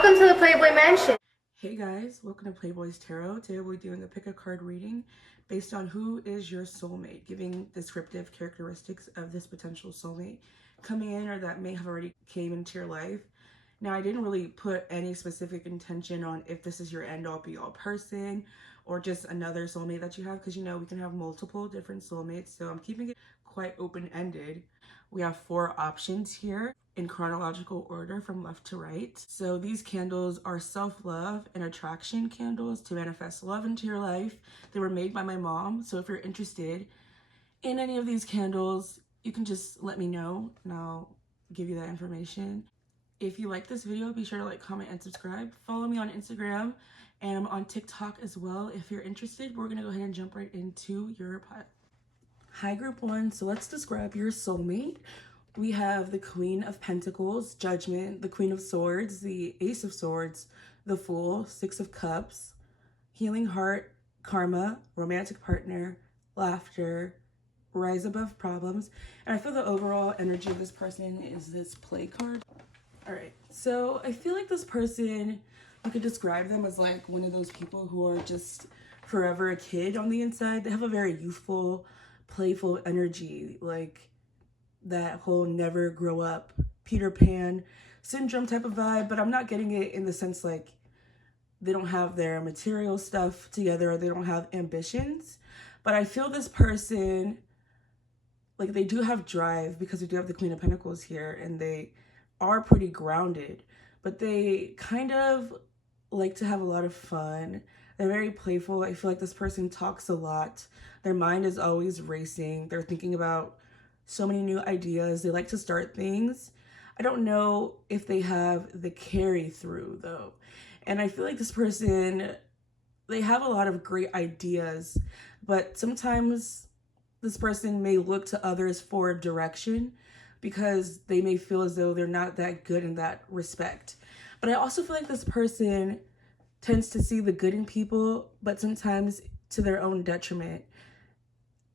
Welcome to the Playboy Mansion. Hey guys, welcome to Playboy's Tarot. Today we'll be doing a pick a card reading based on who is your soulmate, giving descriptive characteristics of this potential soulmate coming in or that may have already came into your life. Now, I didn't really put any specific intention on if this is your end-all be-all person or just another soulmate that you have, because we can have multiple different soulmates, so I'm keeping it quite open-ended. We have 4 options here in chronological order from left to right. So these candles are self-love and attraction candles to manifest love into your life. They were made by my mom, so if you're interested in any of these candles, you can just let me know and I'll give you that information. If you like this video, be sure to like, comment, and subscribe. Follow me on Instagram and I'm on TikTok as well. If you're interested, we're gonna go ahead and jump right into your pile. Hi, group 1. So let's describe your soulmate. We have the Queen of Pentacles, Judgment, the Queen of Swords, the Ace of Swords, the Fool, 6 of Cups, Healing Heart, Karma, Romantic Partner, Laughter, Rise Above Problems. And I feel the overall energy of this person is this play card. All right, so I feel like this person, you could describe them as like one of those people who are just forever a kid on the inside. They have a very youthful, playful energy, like that whole never grow up Peter Pan syndrome type of vibe, but I'm not getting it in the sense like they don't have their material stuff together or they don't have ambitions. But I feel this person, like they do have drive because we do have the Queen of Pentacles here and they are pretty grounded, but they kind of like to have a lot of fun. They're very playful. I feel like this person talks a lot. Their mind is always racing. They're thinking about so many new ideas. They like to start things. I don't know if they have the carry through though. And I feel like this person, they have a lot of great ideas, but sometimes this person may look to others for direction because they may feel as though they're not that good in that respect. But I also feel like this person tends to see the good in people, but sometimes to their own detriment.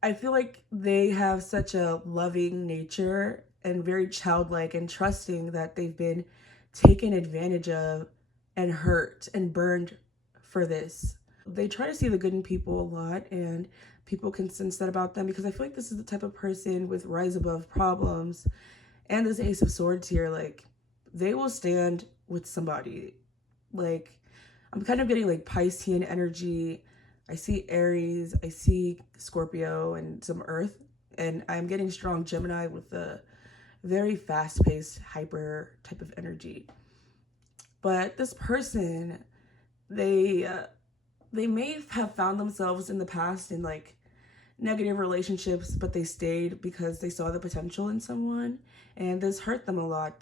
I feel like they have such a loving nature and very childlike and trusting that they've been taken advantage of and hurt and burned for this. They try to see the good in people a lot, and people can sense that about them because I feel like this is the type of person with rise above problems and this Ace of Swords here, like they will stand with somebody. Like I'm kind of getting like Piscean energy. I see Aries, I see Scorpio and some Earth, and I'm getting strong Gemini with a very fast-paced, hyper type of energy. But this person, they may have found themselves in the past in like negative relationships, but they stayed because they saw the potential in someone, and this hurt them a lot.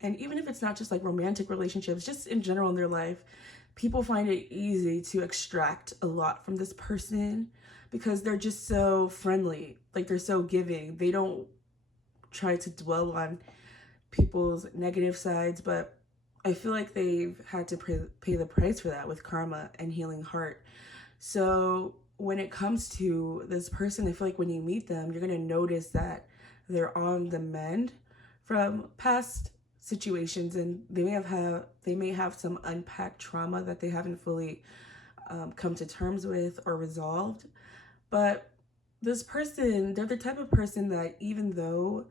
And even if it's not just like romantic relationships, just in general in their life, people find it easy to extract a lot from this person because they're just so friendly, like they're so giving. They don't try to dwell on people's negative sides, but I feel like they've had to pay the price for that with Karma and Healing Heart. So when it comes to this person, I feel like when you meet them, you're going to notice that they're on the mend from past situations, and they may have some unpacked trauma that they haven't fully come to terms with or resolved. But this person, they're the type of person that even though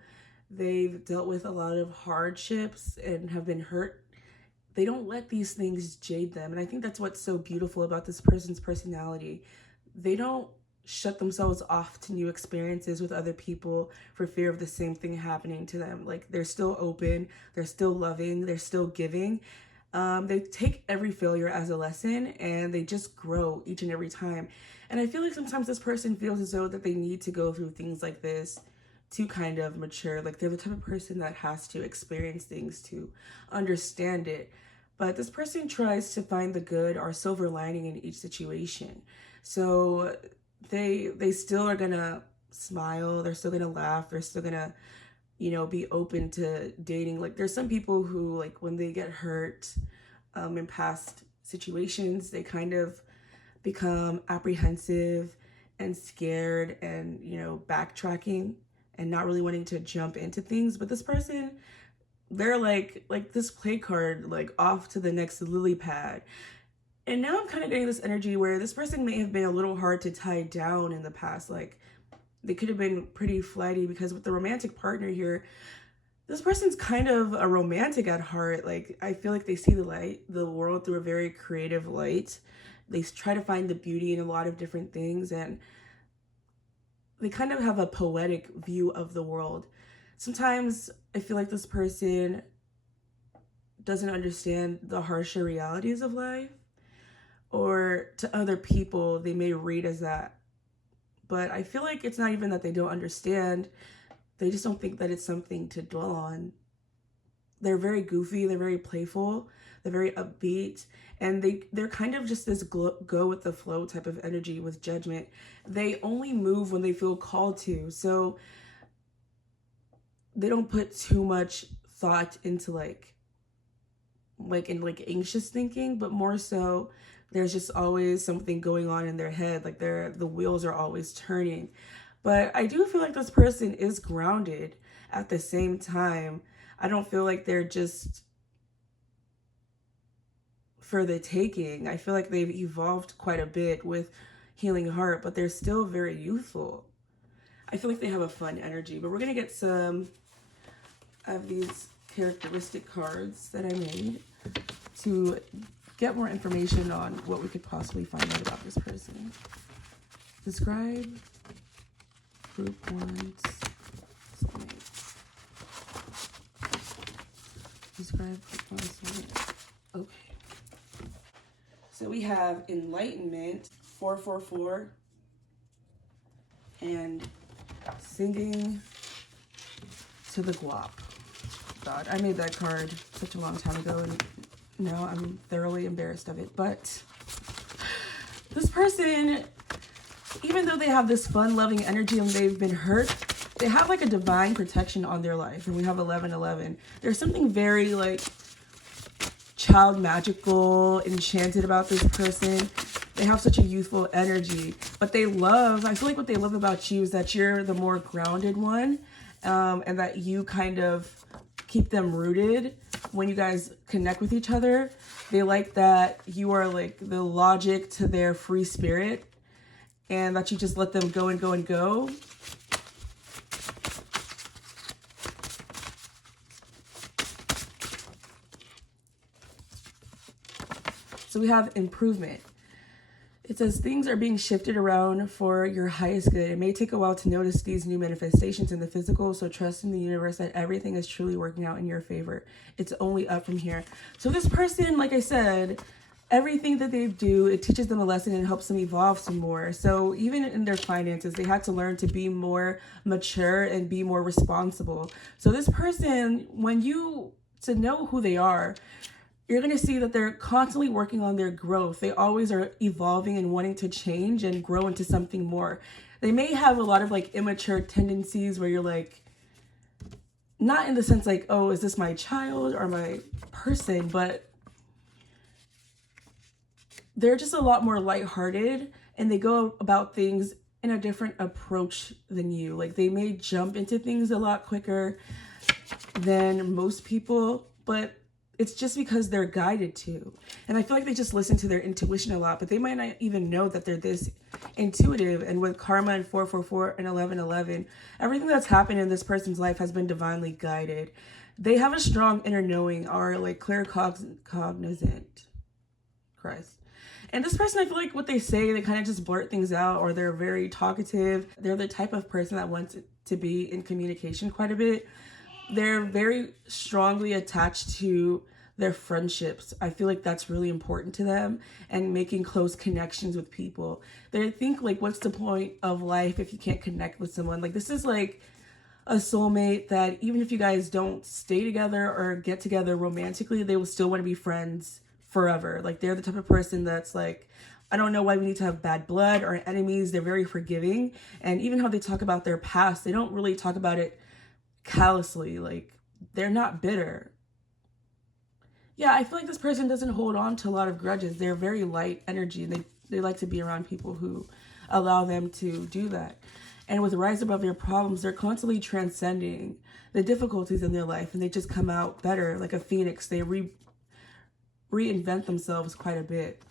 they've dealt with a lot of hardships and have been hurt, they don't let these things jade them. And I think that's what's so beautiful about this person's personality. They don't shut themselves off to new experiences with other people for fear of the same thing happening to them. Like they're still open, they're still loving, they're still giving. They take every failure as a lesson and they just grow each and every time. And I feel like sometimes this person feels as though that they need to go through things like this to kind of mature. Like they're the type of person that has to experience things to understand it. But this person tries to find the good or silver lining in each situation. So they still are gonna smile, they're still gonna laugh, they're still gonna, be open to dating. Like there's some people who, like when they get hurt in past situations, they kind of become apprehensive and scared and, backtracking and not really wanting to jump into things. But this person, they're like this play card, like off to the next lily pad. And now I'm kind of getting this energy where this person may have been a little hard to tie down in the past. Like they could have been pretty flighty, because with the romantic partner here, this person's kind of a romantic at heart. Like I feel like they see the world through a very creative light. They try to find the beauty in a lot of different things, and they kind of have a poetic view of the world. Sometimes I feel like this person doesn't understand the harsher realities of life, or to other people, they may read as that. But I feel like it's not even that they don't understand. They just don't think that it's something to dwell on. They're very goofy, they're very playful, they're very upbeat, and they're kind of just this go with the flow type of energy with judgment. They only move when they feel called to. So they don't put too much thought into like anxious thinking, but more so there's just always something going on in their head. Like the wheels are always turning. But I do feel like this person is grounded at the same time. I don't feel like they're just for the taking. I feel like they've evolved quite a bit with Healing Heart, but they're still very youthful. I feel like they have a fun energy. But we're going to get some of these characteristic cards that I made to get more information on what we could possibly find out about this person. Describe group one's soulmate. Describe group one's soulmate. Okay. So we have Enlightenment, 444, and Singing to the Guap. God, I made that card such a long time ago, and now I'm thoroughly embarrassed of it. But this person, even though they have this fun loving energy and they've been hurt, they have like a divine protection on their life. And we have 1111. There's something very like child magical, enchanted about this person. They have such a youthful energy, but I feel like what they love about you is that you're the more grounded one, and that you kind of keep them rooted when you guys connect with each other. They like that you are like the logic to their free spirit, and that you just let them go and go and go. So we have improvement. It says things are being shifted around for your highest good. It may take a while to notice these new manifestations in the physical, so trust in the universe that everything is truly working out in your favor. It's only up from here. So this person, like I said, everything that they do, it teaches them a lesson and helps them evolve some more. So even in their finances, they had to learn to be more mature and be more responsible. So this person, to know who they are, you're going to see that they're constantly working on their growth. They always are evolving and wanting to change and grow into something more. They may have a lot of like immature tendencies where you're like, not in the sense like, oh, is this my child or my person, but they're just a lot more lighthearted, and they go about things in a different approach than you. Like they may jump into things a lot quicker than most people, but it's just because they're guided to. And I feel like they just listen to their intuition a lot, but they might not even know that they're this intuitive. And with Karma and 444 and 1111, everything that's happened in this person's life has been divinely guided. They have a strong inner knowing, are like cognizant. Christ. And this person, I feel like what they say, they kind of just blurt things out, or they're very talkative. They're the type of person that wants to be in communication quite a bit. They're very strongly attached to their friendships. I feel like that's really important to them, and making close connections with people. They think like, what's the point of life if you can't connect with someone? Like this is like a soulmate that even if you guys don't stay together or get together romantically, they will still want to be friends forever. Like they're the type of person that's like, I don't know why we need to have bad blood or enemies. They're very forgiving. And even how they talk about their past, they don't really talk about it callously. Like they're not bitter. Yeah, I feel like this person doesn't hold on to a lot of grudges. They're very light energy, and they like to be around people who allow them to do that. And with rise above their problems, they're constantly transcending the difficulties in their life, and they just come out better like a phoenix. They reinvent themselves quite a bit.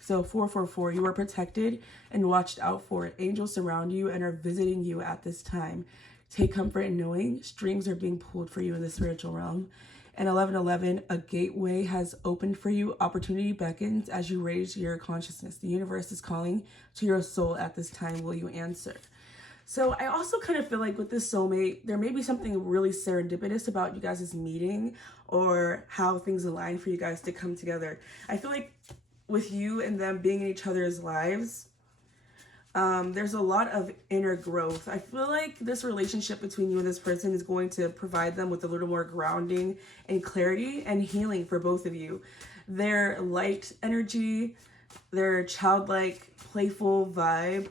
So 444, you are protected and watched out for. Angels surround you and are visiting you at this time. Take comfort in knowing strings are being pulled for you in the spiritual realm. And 1111, a gateway has opened for you. Opportunity beckons as you raise your consciousness. The universe is calling to your soul at this time. Will you answer? So I also kind of feel like with this soulmate, there may be something really serendipitous about you guys' meeting or how things align for you guys to come together. I feel like with you and them being in each other's lives, there's a lot of inner growth. I feel like this relationship between you and this person is going to provide them with a little more grounding and clarity and healing for both of you. Their light energy, their childlike, playful vibe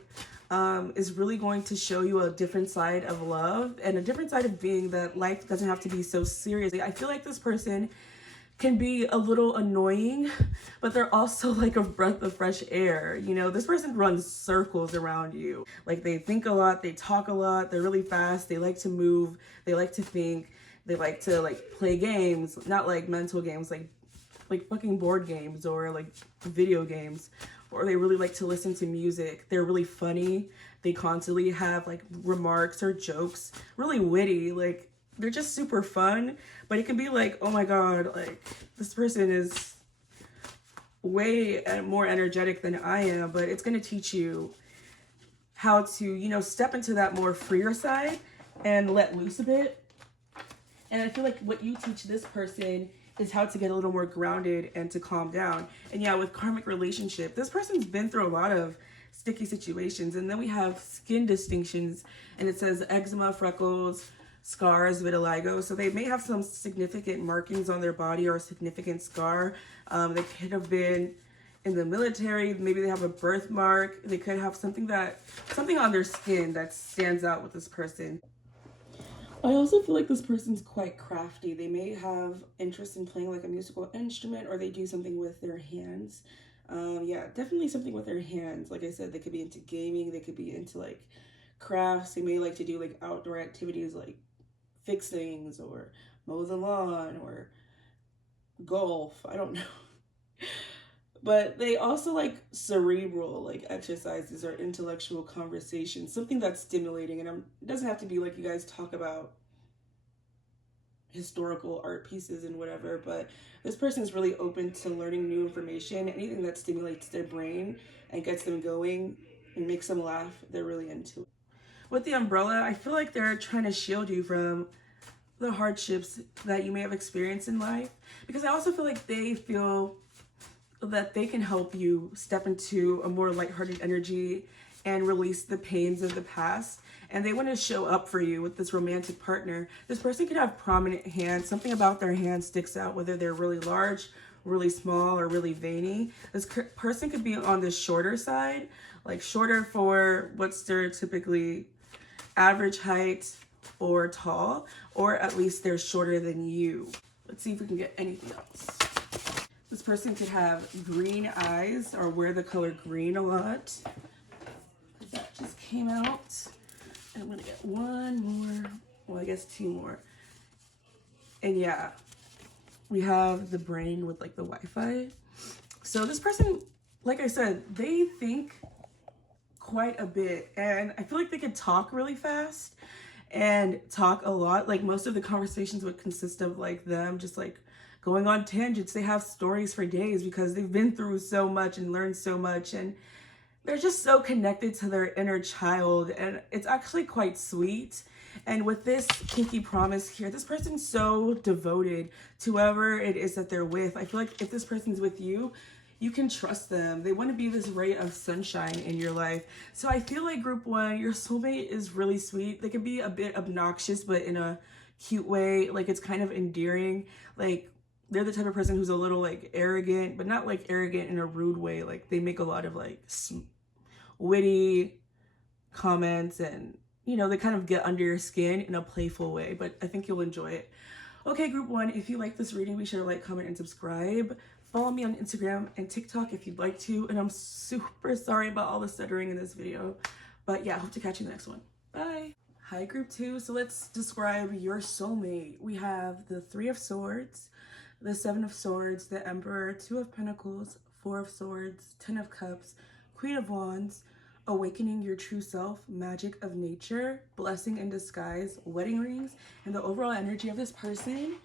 is really going to show you a different side of love and a different side of being, that life doesn't have to be so serious. I feel like this person can be a little annoying, but they're also like a breath of fresh air. You know, this person runs circles around you. Like, they think a lot, they talk a lot, they're really fast, they like to move, they like to think, they like to like play games, not like mental games, like fucking board games or like video games, or they really like to listen to music. They're really funny. They constantly have like remarks or jokes, really witty. Like, they're just super fun, but it can be like, oh my God, like this person is way more energetic than I am, but it's going to teach you how to, you know, step into that more freer side and let loose a bit. And I feel like what you teach this person is how to get a little more grounded and to calm down. And yeah, with karmic relationship, this person's been through a lot of sticky situations. And then we have skin distinctions, and it says eczema, freckles, scars, vitiligo. So they may have some significant markings on their body or a significant scar. They could have been in the military. Maybe they have a birthmark. They could have something on their skin that stands out with this person. I also feel like this person's quite crafty. They may have interest in playing like a musical instrument, or they do something with their hands. Yeah, definitely something with their hands. Like I said, they could be into gaming. They could be into like crafts. They may like to do like outdoor activities like fix things or mow the lawn or golf. I don't know. But they also like cerebral like exercises or intellectual conversations, something that's stimulating. And it doesn't have to be like you guys talk about historical art pieces and whatever, but this person is really open to learning new information. Anything that stimulates their brain and gets them going and makes them laugh, they're really into it. With the umbrella, I feel like they're trying to shield you from the hardships that you may have experienced in life, because I also feel like they feel that they can help you step into a more lighthearted energy and release the pains of the past. And they want to show up for you with this romantic partner. This person could have prominent hands. Something about their hands sticks out, whether they're really large, really small, or really veiny. This person could be on the shorter side, like shorter for what's stereotypically average height or tall, or at least they're shorter than you. Let's see if we can get anything else. This person could have green eyes or wear the color green a lot. That just came out. And I'm gonna get one more, well, I guess two more. And yeah, we have the brain with like the Wi-Fi. So this person, like I said, they think quite a bit, and I feel like they could talk really fast and talk a lot. Like most of the conversations would consist of like them just like going on tangents. They have stories for days because they've been through so much and learned so much, and they're just so connected to their inner child, and it's actually quite sweet. And with this kinky promise here, this person's so devoted to whoever it is that they're with. I feel like if this person's with you, you can trust them. They want to be this ray of sunshine in your life. So I feel like group one, your soulmate is really sweet. They can be a bit obnoxious, but in a cute way. Like, it's kind of endearing. Like, they're the type of person who's a little like arrogant, but not like arrogant in a rude way. Like, they make a lot of like witty comments, and you know, they kind of get under your skin in a playful way, but I think you'll enjoy it. Okay, group one, if you like this reading, be sure to like, comment, and subscribe. Follow me on Instagram and TikTok if you'd like to, and I'm super sorry about all the stuttering in this video, but yeah, I hope to catch you in the next one. Bye. Hi, group 2. So let's describe your soulmate. We have the Three of Swords, the Seven of Swords, the Emperor, Two of Pentacles, Four of Swords, Ten of Cups, Queen of Wands, Awakening Your True Self, Magic of Nature, Blessing in Disguise, Wedding Rings, and the overall energy of this person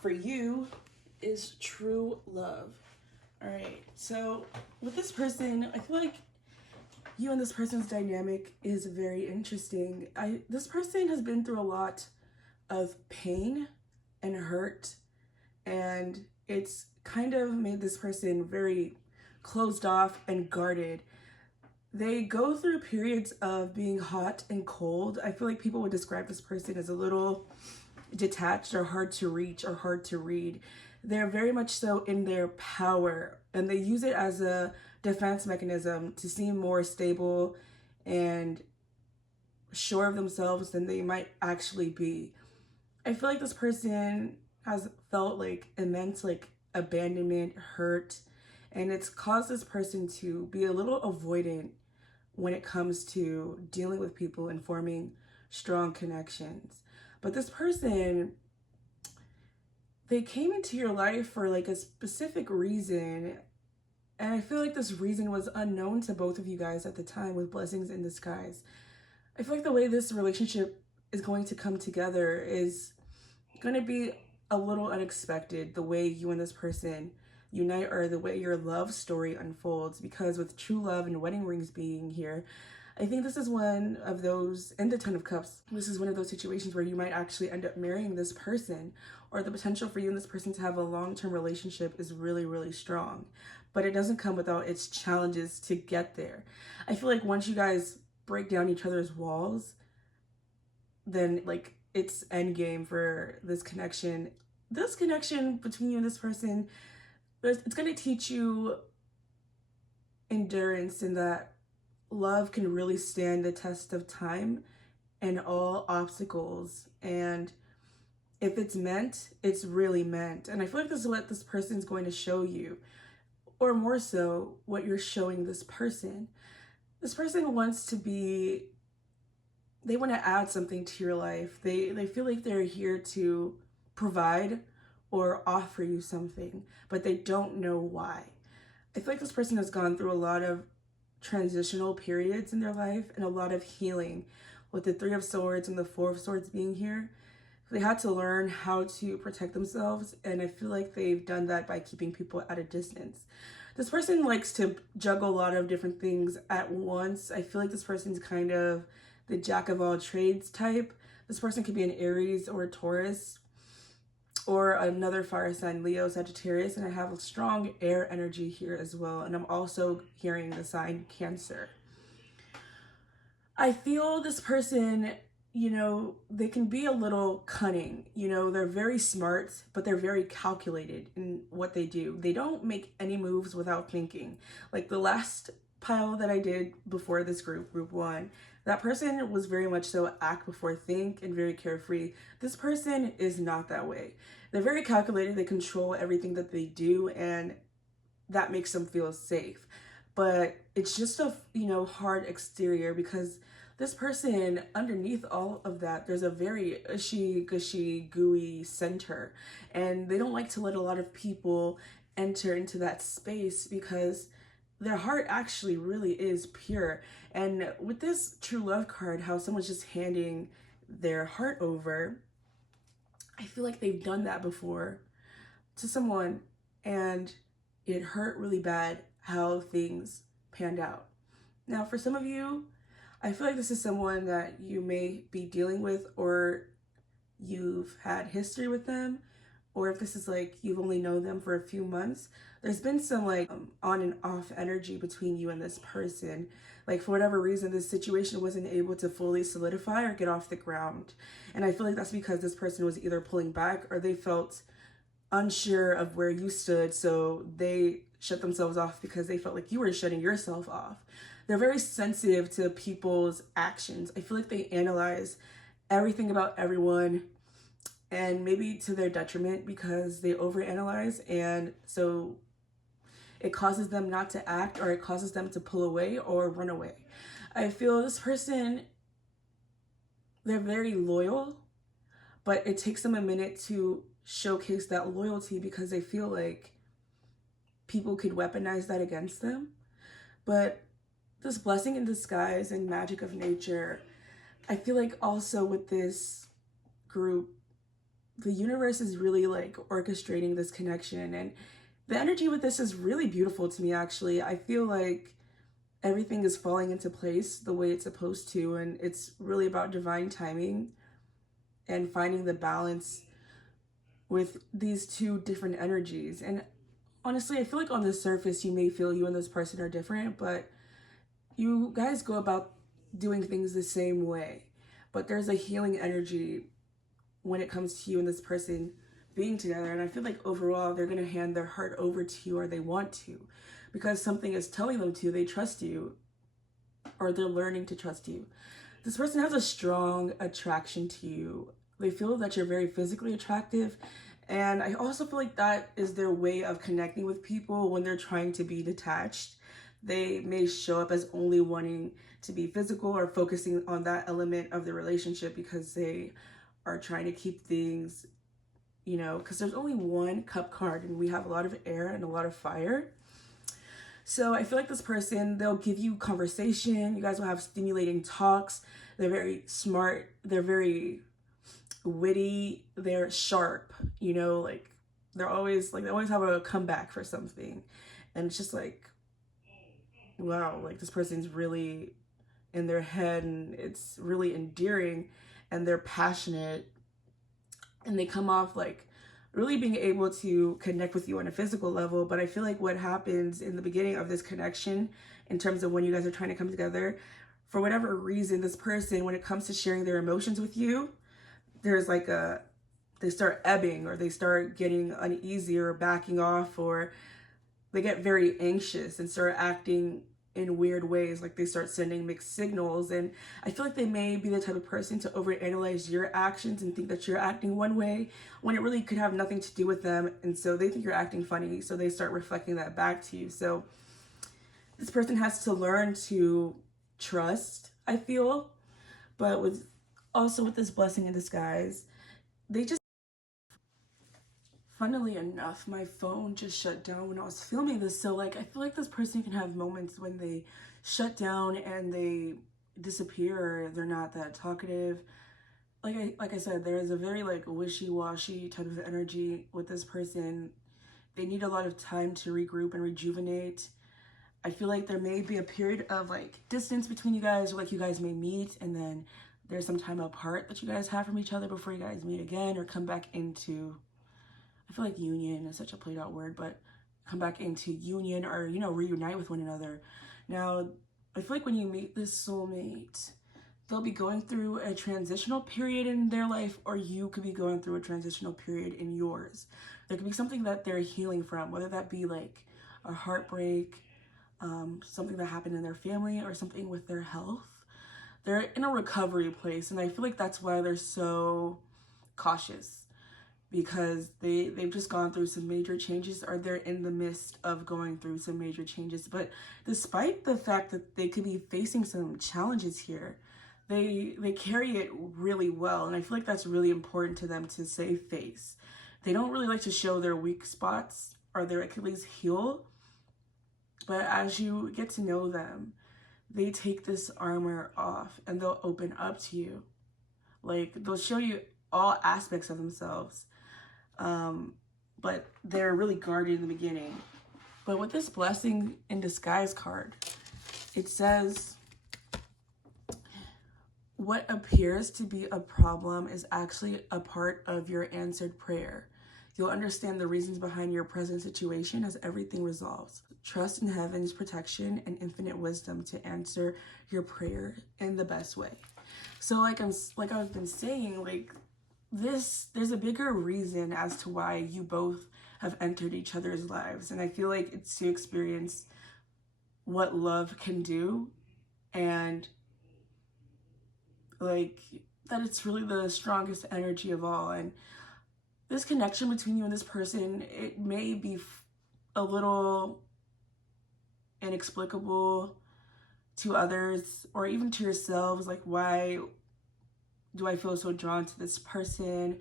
for you is true love. All right, so with this person, I feel like you and this person's dynamic is very interesting. This person has been through a lot of pain and hurt, and it's kind of made this person very closed off and guarded. They go through periods of being hot and cold. I feel like people would describe this person as a little detached or hard to reach or hard to read. They're very much so in their power, and they use it as a defense mechanism to seem more stable and sure of themselves than they might actually be. I feel like this person has felt like immense like abandonment, hurt, and it's caused this person to be a little avoidant when it comes to dealing with people and forming strong connections. But this person, they came into your life for like a specific reason, and I feel like this reason was unknown to both of you guys at the time with blessings in disguise. I feel like the way this relationship is going to come together is going to be a little unexpected, the way you and this person unite or the way your love story unfolds, because with true love and wedding rings being here, I think this is one of those, and the Ten of Cups, this is one of those situations where you might actually end up marrying this person, or the potential for you and this person to have a long-term relationship is really, really strong. But it doesn't come without its challenges to get there. I feel like once you guys break down each other's walls, then like it's end game for this connection. This connection between you and this person, it's going to teach you endurance, in that love can really stand the test of time and all obstacles. And if it's meant, it's really meant. And I feel like this is what this person's going to show you, or more so, what you're showing this person. This person wants to be, they want to add something to your life. They feel like they're here to provide or offer you something, but they don't know why. I feel like this person has gone through a lot of transitional periods in their life and a lot of healing, with the Three of Swords and the Four of Swords being here. They had to learn how to protect themselves, and I feel like they've done that by keeping people at a distance. This person likes to juggle a lot of different things at once. I feel like this person's kind of the jack of all trades type. This person could be an Aries or a Taurus, or another fire sign, Leo, Sagittarius, and I have a strong air energy here as well. And I'm also hearing the sign Cancer. I feel this person, you know, they can be a little cunning. You know, they're very smart, but they're very calculated in what they do. They don't make any moves without thinking. Like the last pile that I did before this group 1, that person was very much so act before think and very carefree. This person is not that way. They're very calculated. They control everything that they do, and that makes them feel safe. But it's just a, you know, hard exterior, because this person, underneath all of that, there's a very ushy, gushy, gooey center. And they don't like to let a lot of people enter into that space, because their heart actually really is pure. And with this true love card, how someone's just handing their heart over, I feel like they've done that before to someone, and it hurt really bad how things panned out. Now, for some of you, I feel like this is someone that you may be dealing with, or you've had history with them, or if this is like you've only known them for a few months, there's been some like on and off energy between you and this person. Like for whatever reason, this situation wasn't able to fully solidify or get off the ground. And I feel like that's because this person was either pulling back, or they felt unsure of where you stood, so they shut themselves off because they felt like you were shutting yourself off. They're very sensitive to people's actions. I feel like they analyze everything about everyone, and maybe to their detriment, because they overanalyze, and so it causes them not to act, or it causes them to pull away or run away. I feel this person they're very loyal, but it takes them a minute to showcase that loyalty because they feel like people could weaponize that against them. But this blessing in disguise and magic of nature, I feel like also with this group, the universe is really like orchestrating this connection, and the energy with this is really beautiful to me. Actually, I feel like everything is falling into place the way it's supposed to, and it's really about divine timing and finding the balance with these two different energies. And honestly, I feel like on the surface you may feel you and this person are different, but you guys go about doing things the same way. But there's a healing energy when it comes to you and this person being together. And I feel like overall they're going to hand their heart over to you, or they want to, because something is telling them to. They trust you, or they're learning to trust you. This person has a strong attraction to you. They feel that you're very physically attractive. And I also feel like that is their way of connecting with people when they're trying to be detached. They may show up as only wanting to be physical or focusing on that element of the relationship because they are trying to keep things, you know, because there's only one cup card and we have a lot of air and a lot of fire. So I feel like this person, they'll give you conversation. You guys will have stimulating talks. They're very smart. They're very witty. They're sharp, you know, like they always have a comeback for something. And it's just like, wow, like this person's really in their head, and it's really endearing, and they're passionate, and they come off like really being able to connect with you on a physical level. But I feel like what happens in the beginning of this connection, in terms of when you guys are trying to come together, for whatever reason, this person, when it comes to sharing their emotions with you, there's like they start ebbing, or they start getting uneasy or backing off, or they get very anxious and start acting in weird ways, like they start sending mixed signals. And I feel like they may be the type of person to overanalyze your actions and think that you're acting one way when it really could have nothing to do with them, and so they think you're acting funny, so they start reflecting that back to you. So this person has to learn to trust, I feel. But with also with this blessing in disguise, they just, funnily enough, my phone just shut down when I was filming this. So like I feel like this person can have moments when they shut down and they disappear, or they're not that talkative. Like I said, there is a very like wishy-washy type of energy with this person. They need a lot of time to regroup and rejuvenate. I feel like there may be a period of like distance between you guys, or like you guys may meet and then there's some time apart that you guys have from each other before you guys meet again, or come back into, I feel like union is such a played out word, but come back into union, or, you know, reunite with one another. Now, I feel like when you meet this soulmate, they'll be going through a transitional period in their life, or you could be going through a transitional period in yours. There could be something that they're healing from, whether that be like a heartbreak, something that happened in their family, or something with their health. They're in a recovery place, and I feel like that's why they're so cautious, because they've just gone through some major changes, or they're in the midst of going through some major changes. But despite the fact that they could be facing some challenges here, they carry it really well, and I feel like that's really important to them to save face. They don't really like to show their weak spots or their Achilles heel, but as you get to know them, they take this armor off and they'll open up to you. Like, they'll show you all aspects of themselves, but they're really guarded in the beginning. But with this blessing in disguise card, it says, what appears to be a problem is actually a part of your answered prayer. You'll understand the reasons behind your present situation as everything resolves. Trust in heaven's protection and infinite wisdom to answer your prayer in the best way. So like I've been saying, like there's a bigger reason as to why you both have entered each other's lives. And I feel like it's to experience what love can do, and like that it's really the strongest energy of all. And this connection between you and this person, it may be a little inexplicable to others, or even to yourselves, like why Do I feel so drawn to this person?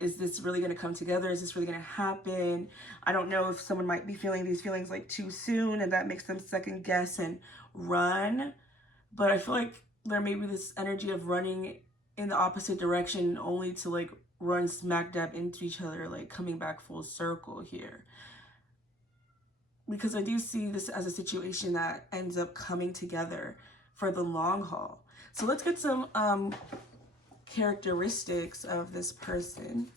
Is this really going to come together? Is this really going to happen? I don't know if someone might be feeling these feelings like too soon and that makes them second guess and run. But I feel like there may be this energy of running in the opposite direction only to like run smack dab into each other, like coming back full circle here. Because I do see this as a situation that ends up coming together for the long haul. So let's get some characteristics of this person.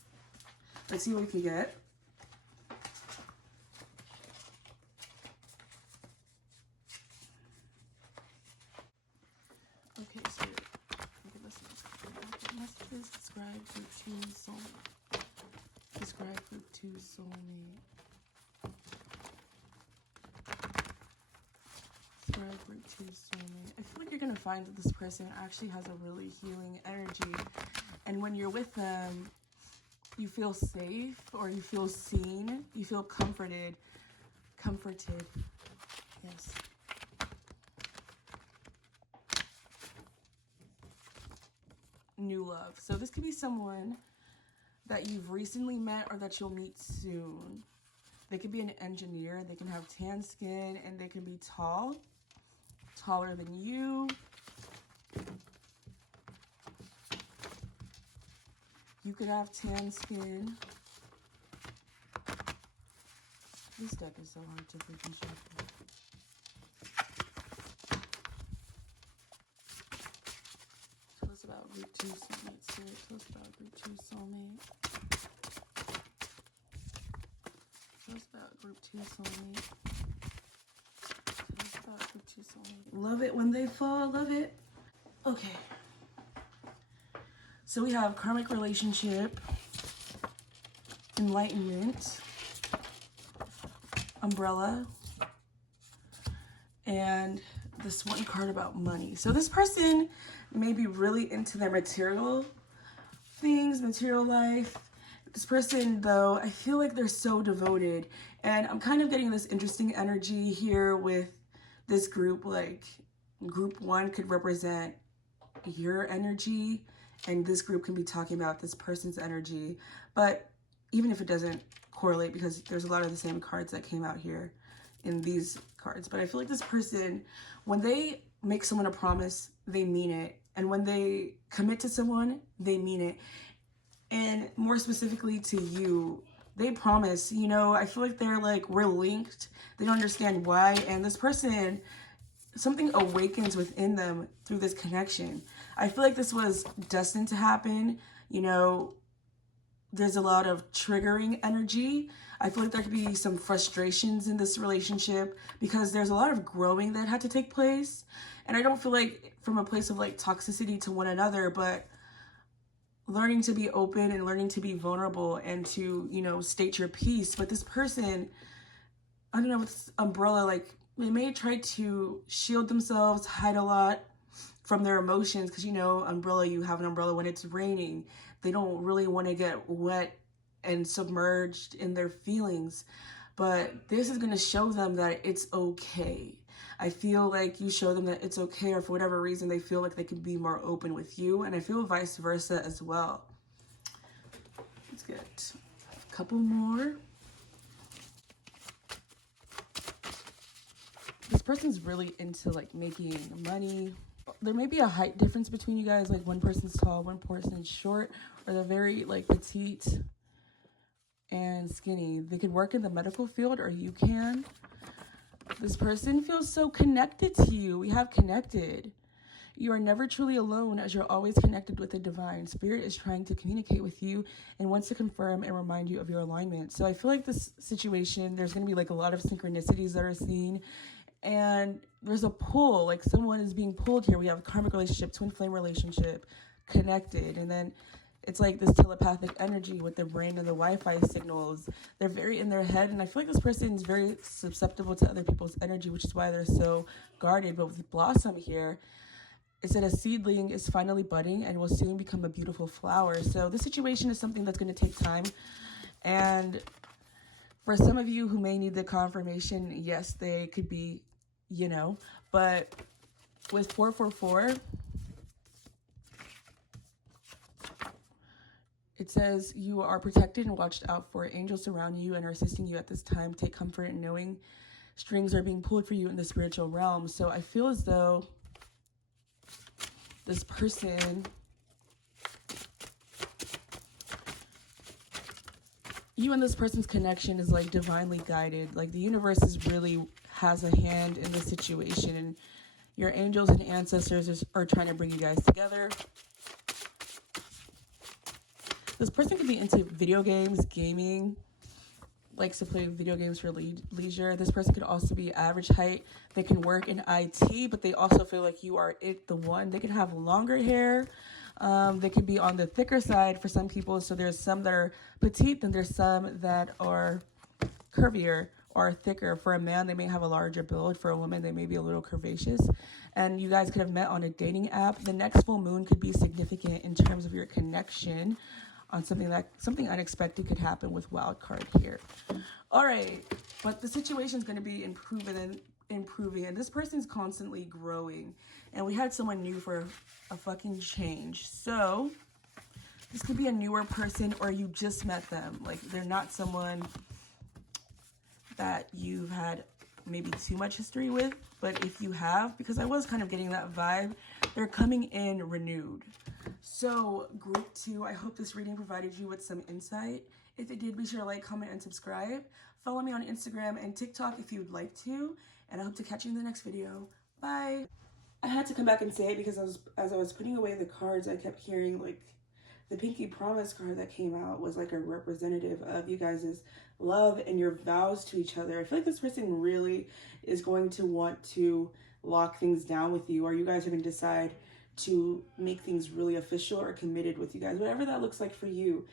Let's see what we can get. Okay, so messages. Describe group 2 soulmate. Describe group 2 soulmate. Describe group 2 soulmate. I feel like you're gonna find that this person actually has a really healing energy, and when you're with them, you feel safe, or you feel seen, you feel comforted. Yes. New love. So this could be someone that you've recently met or that you'll meet soon. They could be an engineer, they can have tan skin, and they can be tall, taller than you. You could have tan skin. This deck is so hard to freaking shuffle. Tell us about group 2 soulmate, Spirit. Tell us about group 2 soulmate. Tell us about group 2 soulmate. Tell us about group 2 soulmate. Love it when they fall, love it. Okay. So we have karmic relationship, enlightenment, umbrella, and this one card about money. So this person may be really into their material things, material life. This person, though, I feel like they're so devoted, and I'm kind of getting this interesting energy here with this group. Like group 1 could represent your energy, and this group can be talking about this person's energy. But even if it doesn't correlate, because there's a lot of the same cards that came out here in these cards, but I feel like this person, when they make someone a promise, they mean it. And when they commit to someone, they mean it. And more specifically to you, they promise, you know, I feel like they're like, we're linked. They don't understand why. And this person, something awakens within them through this connection. I feel like this was destined to happen. You know, there's a lot of triggering energy. I feel like there could be some frustrations in this relationship because there's a lot of growing that had to take place. And I don't feel like from a place of like toxicity to one another, but learning to be open and learning to be vulnerable and to, you know, state your piece. But this person, I don't know, with this umbrella, like they may try to shield themselves, hide a lot from their emotions, because, you know, umbrella, you have an umbrella when it's raining. They don't really want to get wet and submerged in their feelings, but this is going to show them that it's okay. I feel like you show them that it's okay, or for whatever reason they feel like they can be more open with you, and I feel vice versa as well. Let's get a couple more. This person's really into like making money. There may be a height difference between you guys, like one person's tall, one person's short, or they're very like petite and skinny. They could work in the medical field, or you can. This person feels so connected to you. We have connected. You are never truly alone, as you're always connected with the divine. Spirit is trying to communicate with you and wants to confirm and remind you of your alignment. So I feel like this situation, there's going to be like a lot of synchronicities that are seen. And there's a pull, like someone is being pulled here. We have a karmic relationship, twin flame relationship, connected. And then it's like this telepathic energy with the brain and the Wi-Fi signals. They're very in their head. And I feel like this person is very susceptible to other people's energy, which is why they're so guarded. But with Blossom here, it said a seedling is finally budding and will soon become a beautiful flower. So this situation is something that's going to take time. And for some of you who may need the confirmation, yes, they could be, you know, but with 444, It says, you are protected and watched out for. Angels surround you and are assisting you at this time. Take comfort in knowing strings are being pulled for you in the spiritual realm. So I feel as though this person, you and this person's connection is like divinely guided. Like the universe is really has a hand in this situation, and your angels and ancestors are trying to bring you guys together. This person could be into video games, gaming, likes to play video games for leisure. This person could also be average height. They can work in IT, but they also feel like you are the one. They can have longer hair. They could be on the thicker side for some people. So there's some that are petite, then there's some that are curvier or thicker. For a man, they may have a larger build. For a woman, they may be a little curvaceous. And you guys could have met on a dating app. The next full moon could be significant in terms of your connection on something unexpected could happen with wild card here. All right, but the situation is going to be improving, and this person's constantly growing. And we had someone new for a fucking change. So this could be a newer person, or you just met them. Like they're not someone that you've had maybe too much history with, but if you have, because I was kind of getting that vibe, they're coming in renewed. So group 2, I hope this reading provided you with some insight. If it did, be sure to like, comment, and subscribe. Follow me on Instagram and TikTok if you would like to, and I hope to catch you in the next video. Bye. I had to come back and say it because as I was putting away the cards, I kept hearing like the Pinky Promise card that came out was like a representative of you guys' love and your vows to each other. I feel like this person really is going to want to lock things down with you, or you guys are going to decide to make things really official or committed with you guys, whatever that looks like for you.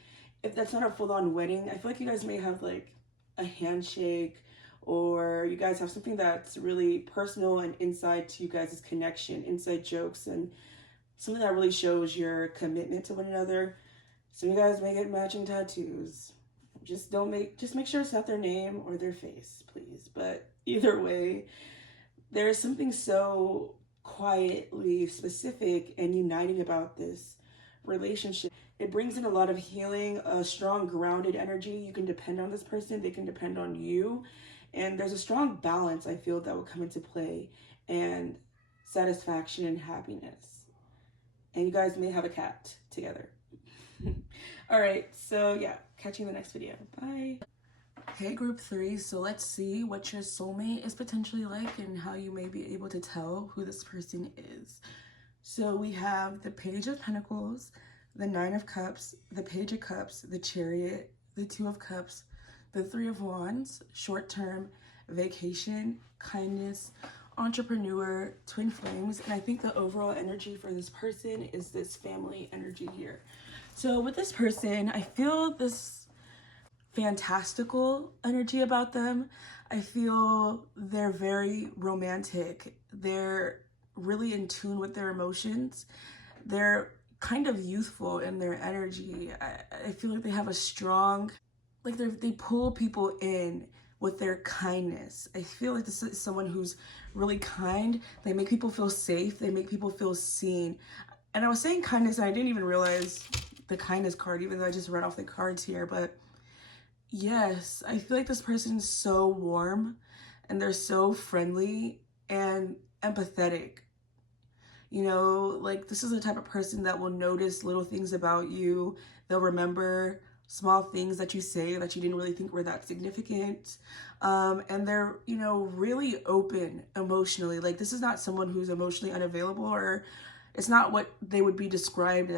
If that's not a full-on wedding, I feel like you guys may have like a handshake, or you guys have something that's really personal and inside to you guys' connection, inside jokes, and something that really shows your commitment to one another. So you guys may get matching tattoos. Just make sure it's not their name or their face, please. But either way, there's something so quietly specific and uniting about this relationship. It brings in a lot of healing, a strong grounded energy. You can depend on this person, they can depend on you, and there's a strong balance I feel that will come into play, and satisfaction and happiness. And you guys may have a cat together. All right, so yeah, catch you in the next video. Bye. Hey group 3, so let's see what your soulmate is potentially like and how you may be able to tell who this person is. So we have the Page of Pentacles, the Nine of Cups, the Page of Cups, the Chariot, the Two of Cups, the Three of Wands, short term, vacation, kindness, entrepreneur, twin flames, and I think the overall energy for this person is this family energy here. So with this person, I feel this fantastical energy about them. I feel they're very romantic. They're really in tune with their emotions. They're kind of youthful in their energy. I feel like they have a strong, like they pull people in with their kindness. I feel like this is someone who's really kind. They make people feel safe. They make people feel seen. And I was saying kindness, and I didn't even realize the kindness card, even though I just read off the cards here. But yes, I feel like this person's so warm, and they're so friendly and empathetic. You know, like this is the type of person that will notice little things about you. They'll remember small things that you say that you didn't really think were that significant. And they're, you know, really open emotionally. Like this is not someone who's emotionally unavailable, or it's not what they would be described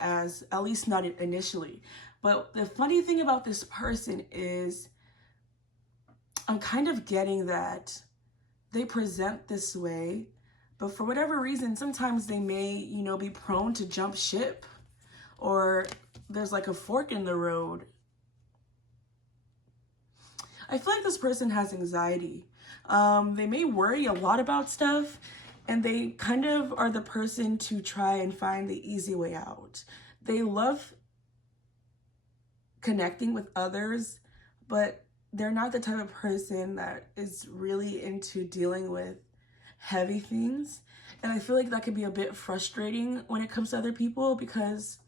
as, at least not initially. But the funny thing about this person is I'm kind of getting that they present this way, but for whatever reason, sometimes they may, you know, be prone to jump ship, or there's like a fork in the road. I feel like this person has anxiety. They may worry a lot about stuff, and they kind of are the person to try and find the easy way out. They love connecting with others, but they're not the type of person that is really into dealing with heavy things. And I feel like that can be a bit frustrating when it comes to other people, because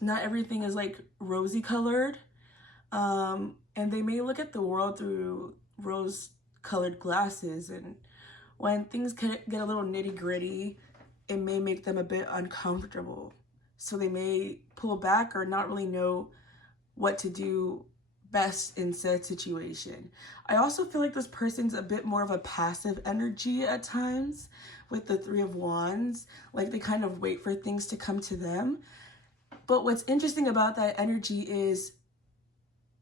not everything is like rosy colored. And they may look at the world through rose colored glasses, and when things get a little nitty gritty, it may make them a bit uncomfortable. So they may pull back or not really know what to do best in said situation. I also feel like this person's a bit more of a passive energy at times with the Three of Wands. Like they kind of wait for things to come to them. But what's interesting about that energy is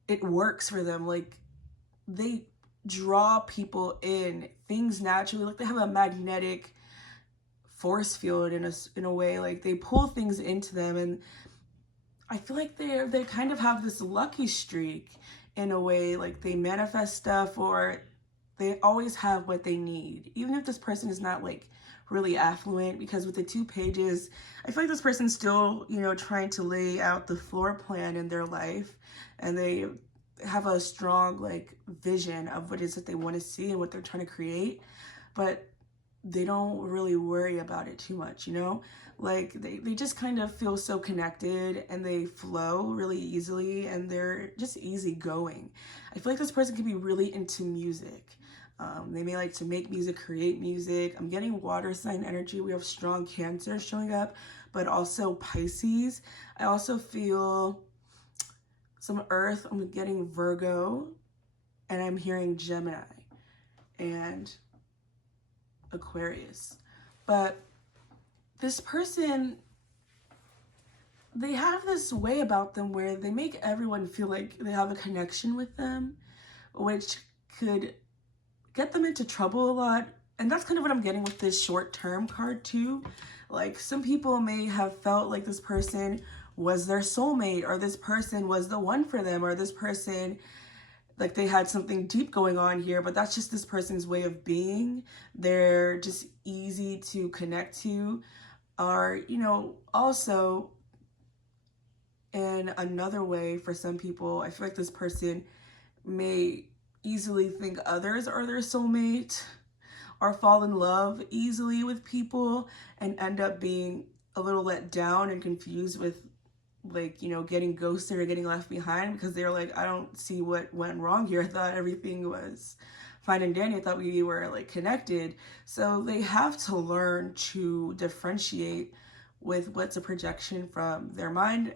it works for them. Like they draw people in, things naturally, like they have a magnetic force field in a way. Like they pull things into them, and I feel like they kind of have this lucky streak in a way. Like they manifest stuff, or they always have what they need, even if this person is not like really affluent. Because with the 2 pages, I feel like this person's still, you know, trying to lay out the floor plan in their life, and they have a strong like vision of what it is that they want to see and what they're trying to create, but they don't really worry about it too much, you know? Like they just kind of feel so connected, and they flow really easily, and they're just easygoing. I feel like this person can be really into music. They may like to make music, create music. I'm getting water sign energy. We have strong Cancer showing up, but also Pisces. I also feel some Earth. I'm getting Virgo, and I'm hearing Gemini and Aquarius. But this person, they have this way about them where they make everyone feel like they have a connection with them, which could get them into trouble a lot. And that's kind of what I'm getting with this short-term card too. Like some people may have felt like this person was their soulmate, or this person was the one for them, or this person, like they had something deep going on here, but that's just this person's way of being. They're just easy to connect to. Or, you know, also in another way, for some people, I feel like this person may easily think others are their soulmate, or fall in love easily with people and end up being a little let down and confused with, like, you know, getting ghosted or getting left behind, because they're like, I don't see what went wrong here. I thought everything was fine and dandy. I thought we were like connected. So they have to learn to differentiate with what's a projection from their mind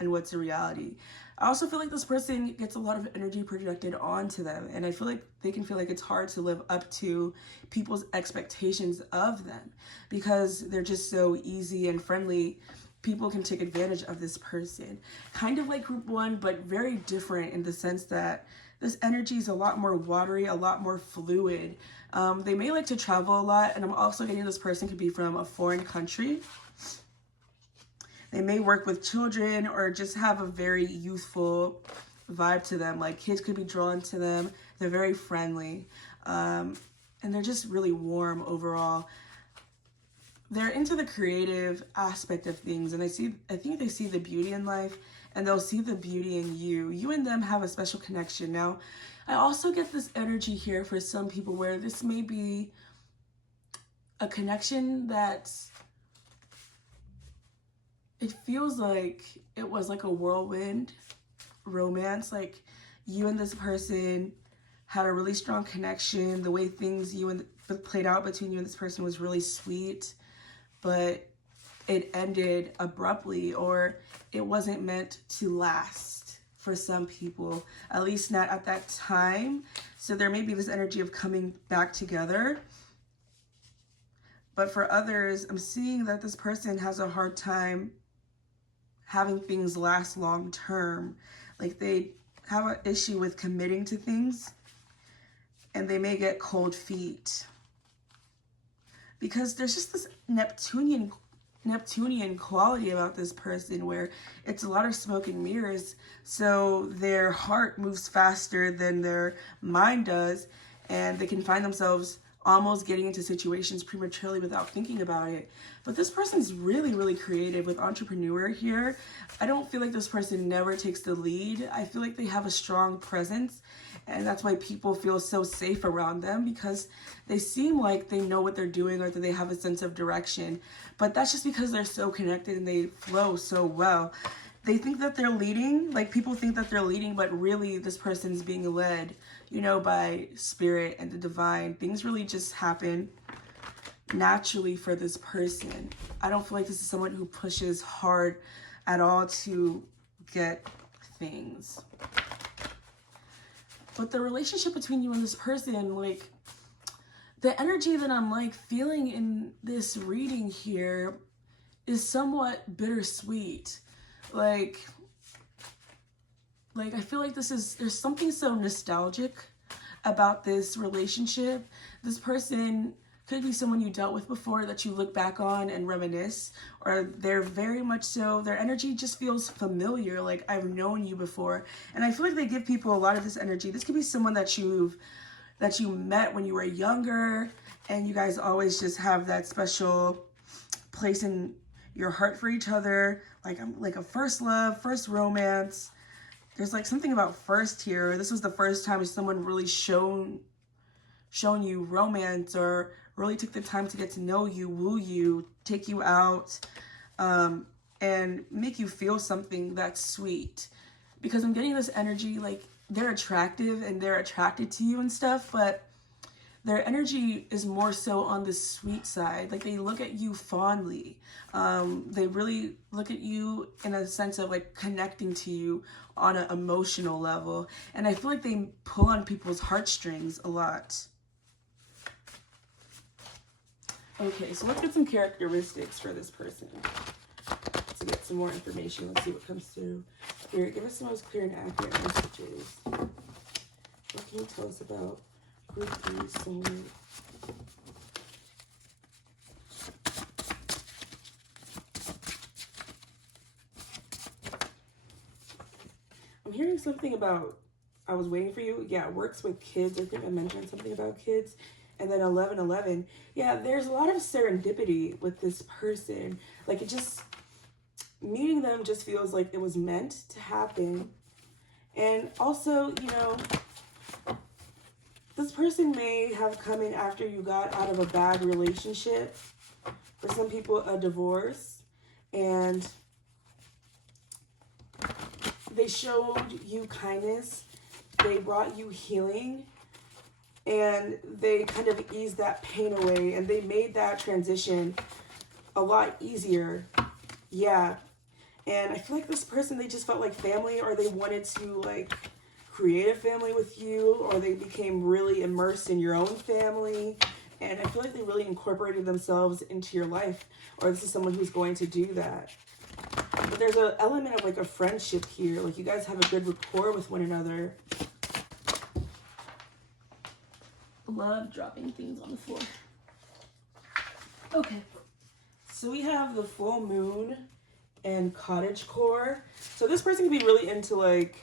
and what's a reality. I also feel like this person gets a lot of energy projected onto them, and I feel like they can feel like it's hard to live up to people's expectations of them because they're just so easy and friendly. People can take advantage of this person. Kind of like group 1, but very different in the sense that this energy is a lot more watery, a lot more fluid. They may like to travel a lot, and I'm also getting this person could be from a foreign country. They may work with children or just have a very youthful vibe to them. Like kids could be drawn to them. They're very friendly. And they're just really warm overall. They're into the creative aspect of things, and I think they see the beauty in life, and they'll see the beauty in you. You and them have a special connection. Now, I also get this energy here for some people where this may be a connection that's, it feels like it was like a whirlwind romance. Like you and this person had a really strong connection. The way things played out between you and this person was really sweet, but it ended abruptly, or it wasn't meant to last for some people, at least not at that time. So there may be this energy of coming back together. But for others, I'm seeing that this person has a hard time having things last long term. Like they have an issue with committing to things, and they may get cold feet because there's just this Neptunian quality about this person where it's a lot of smoke and mirrors. So their heart moves faster than their mind does, and they can find themselves almost getting into situations prematurely without thinking about it. But this person's really, really creative with entrepreneur here. I don't feel like this person never takes the lead. I feel like they have a strong presence, and that's why people feel so safe around them, because they seem like they know what they're doing, or that they have a sense of direction. But that's just because they're so connected and they flow so well. they think that they're leading, like people think that they're leading, but really this person is being led, you know, by spirit and the divine. Things really just happen naturally for this person. I don't feel like this is someone who pushes hard at all to get things. But the relationship between you and this person, like the energy that I'm like feeling in this reading here is somewhat bittersweet. Like I feel like there's something so nostalgic about this relationship. This person could be someone you dealt with before that you look back on and reminisce, or they're very much so, their energy just feels familiar, like I've known you before. And I feel like they give people a lot of this energy. This could be someone that you met when you were younger, and you guys always just have that special place in your heart for each other, like a first love, first romance. There's like something about first here. This was the first time someone really shown you romance, or really took the time to get to know you, woo you, take you out, and make you feel something that's sweet. Because I'm getting this energy like they're attractive and they're attracted to you and stuff, but their energy is more so on the sweet side. Like they look at you fondly. They really look at you in a sense of like connecting to you on an emotional level. And I feel like they pull on people's heartstrings a lot. Okay, so let's get some characteristics for this person to get some more information. Let's see what comes through. Spirit, give us the most clear and accurate messages. What can you tell us about Group 3 soulmate? I'm hearing something about, I was waiting for you. Yeah, it works with kids. I think I mentioned something about kids. And then 1111. Yeah, there's a lot of serendipity with this person. Like it just, meeting them just feels like it was meant to happen. And also, you know, this person may have come in after you got out of a bad relationship. For some people, a divorce. And they showed you kindness. They brought you healing. And they kind of eased that pain away. And they made that transition a lot easier. Yeah. And I feel like this person, they just felt like family, or they wanted to like create a family with you, or they became really immersed in your own family. And I feel like they really incorporated themselves into your life, or this is someone who's going to do that. But there's an element of like a friendship here. Like you guys have a good rapport with one another. Love dropping things on the floor. Okay. So we have the full moon and cottagecore. So this person can be really into like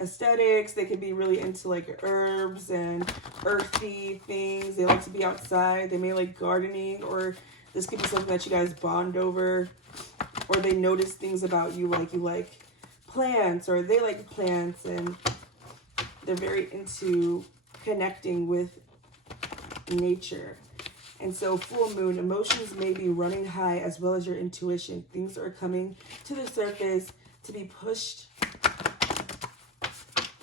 aesthetics. They can be really into like herbs and earthy things. They like to be outside. They may like gardening, or this could be something that you guys bond over, or they notice things about you, like you like plants, or they like plants, and they're very into connecting with nature. And so full moon, emotions may be running high, as well as your intuition. Things are coming to the surface to be pushed,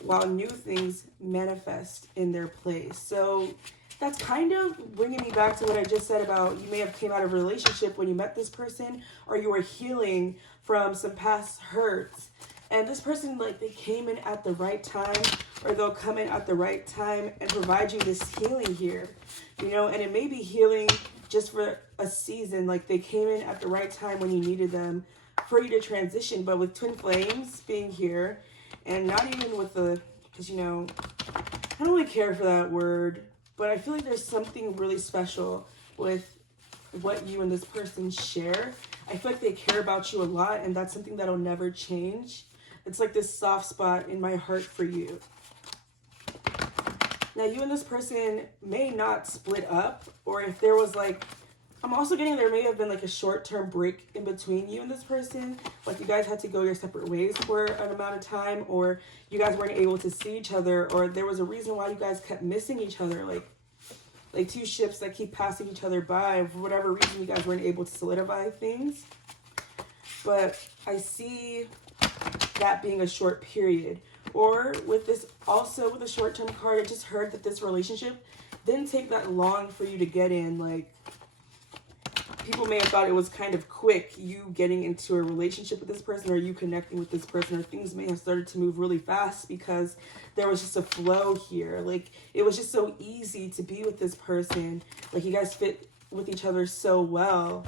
while new things manifest in their place. So that's kind of bringing me back to what I just said about you may have came out of a relationship when you met this person, or you were healing from some past hurts. And this person, like, they came in at the right time, or they'll come in at the right time and provide you this healing here, you know. And it may be healing just for a season, like they came in at the right time when you needed them for you to transition. But with twin flames being here, and not even with the, because, you know, I don't really care for that word, but I feel like there's something really special with what you and this person share. I feel like they care about you a lot, and that's something that'll never change. It's like this soft spot in my heart for you. Now, you and this person may not split up, or if there was like, I'm also getting there may have been like a short-term break in between you and this person. Like you guys had to go your separate ways for an amount of time, or you guys weren't able to see each other, or there was a reason why you guys kept missing each other. Like two ships that keep passing each other by. For whatever reason, you guys weren't able to solidify things. But I see that being a short period. Or with this, also with a short-term card, I just heard that this relationship didn't take that long for you to get in. Like, people may have thought it was kind of quick, you getting into a relationship with this person, or you connecting with this person, or things may have started to move really fast because there was just a flow here. Like, it was just so easy to be with this person. Like, you guys fit with each other so well.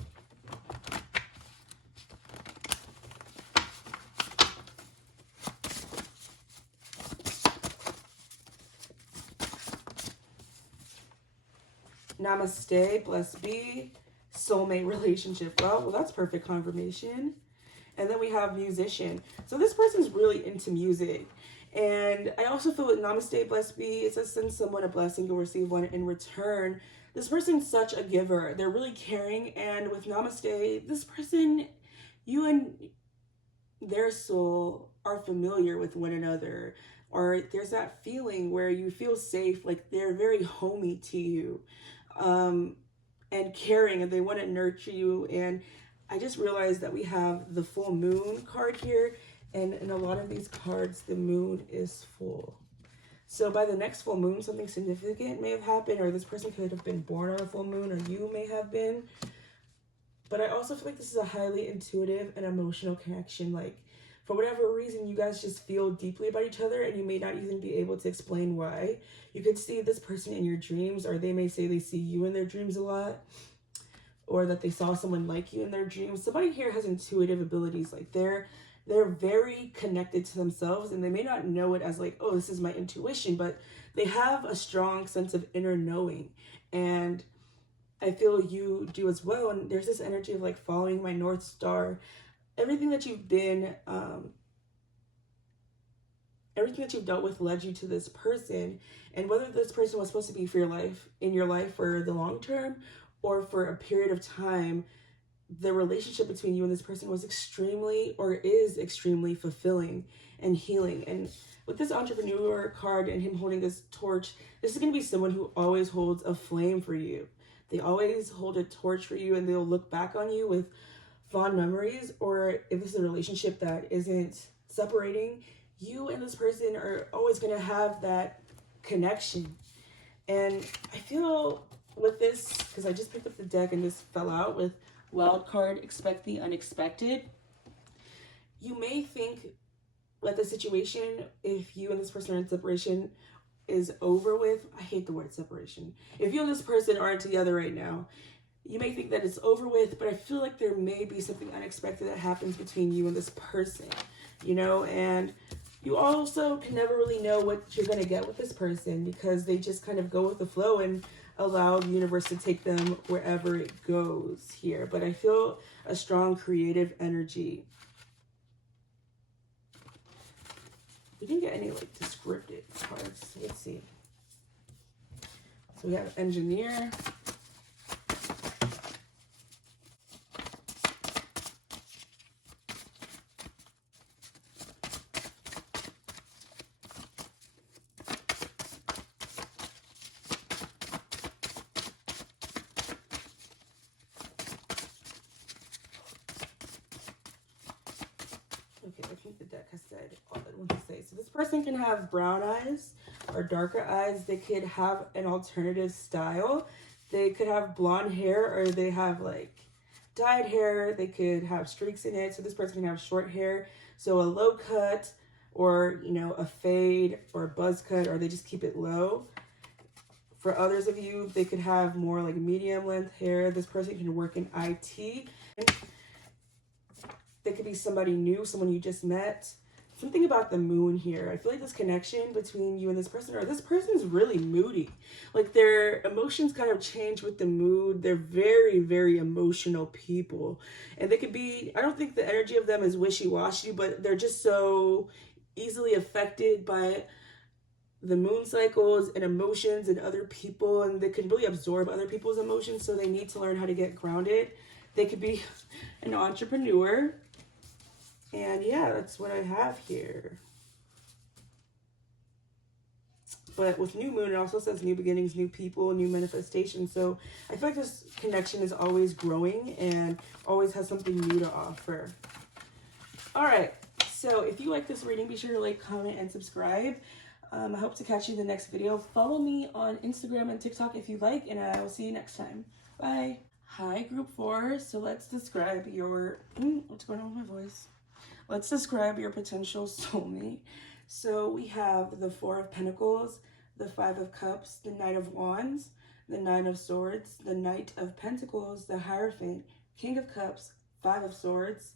Namaste, blessed be, soulmate relationship. Well, that's perfect confirmation. And then we have musician. So this person's really into music. And I also feel with namaste, blessed be, it says send someone a blessing, you'll receive one in return. This person's such a giver. They're really caring. And with namaste, this person, you and their soul are familiar with one another. Or there's that feeling where you feel safe, like they're very homey to you. And caring, and they want to nurture you. And I just realized that we have the full moon card here, and in a lot of these cards the moon is full. So by the next full moon, something significant may have happened, or this person could have been born on a full moon, or you may have been. But I also feel like this is a highly intuitive and emotional connection. Like, for whatever reason, you guys just feel deeply about each other, and you may not even be able to explain why. You could see this person in your dreams, or they may say they see you in their dreams a lot, or that they saw someone like you in their dreams. Somebody here has intuitive abilities. Like, they're very connected to themselves, and they may not know it as like, oh, this is my intuition, but they have a strong sense of inner knowing. And I feel you do as well. And there's this energy of like following my North Star. Everything that you've been, everything that you've dealt with led you to this person. And whether this person was supposed to be for your life, in your life for the long term, or for a period of time, the relationship between you and this person was extremely, or is extremely fulfilling and healing. And with this entrepreneur card and him holding this torch, this is going to be someone who always holds a flame for you. They always hold a torch for you, and they'll look back on you with fond memories. Or if it's a relationship that isn't separating, you and this person are always going to have that connection. And I feel with this, because I just picked up the deck and this fell out with wild card, expect the unexpected. You may think that the situation, if you and this person are in separation, is over with. I hate the word separation. If you and this person aren't together right now, you may think that it's over with, but I feel like there may be something unexpected that happens between you and this person, you know. And you also can never really know what you're going to get with this person, because they just kind of go with the flow and allow the universe to take them wherever it goes here. But I feel a strong creative energy. We didn't get any like descriptive cards. Let's see. So we have engineer. Okay, I think the deck has said all that I want to say. So this person can have brown eyes or darker eyes. They could have an alternative style. They could have blonde hair, or they have like dyed hair. They could have streaks in it. So this person can have short hair, so a low cut, or, you know, a fade or a buzz cut, or they just keep it low. For others of you, they could have more like medium length hair. This person can work in IT. They could be somebody new, someone you just met. Something about the moon here. I feel like this connection between you and this person, or this person's really moody. Like, their emotions kind of change with the mood. They're very, very emotional people. And they could be, I don't think the energy of them is wishy-washy, but they're just so easily affected by the moon cycles and emotions and other people. And they can really absorb other people's emotions, so they need to learn how to get grounded. They could be an entrepreneur. And yeah, that's what I have here. But with new moon, it also says new beginnings, new people, new manifestation. So I feel like this connection is always growing and always has something new to offer. All right, So if you like this reading, be sure to like, comment, and subscribe. I hope to catch you in the next video. Follow me on Instagram and TikTok if you like, and I will see you next time. Bye. Hi, group 4. So let's describe your... what's going on with my voice? Let's describe your potential soulmate. So we have the 4 of Pentacles, the 5 of Cups, the Knight of Wands, the 9 of Swords, the Knight of Pentacles, the Hierophant, King of Cups, 5 of Swords,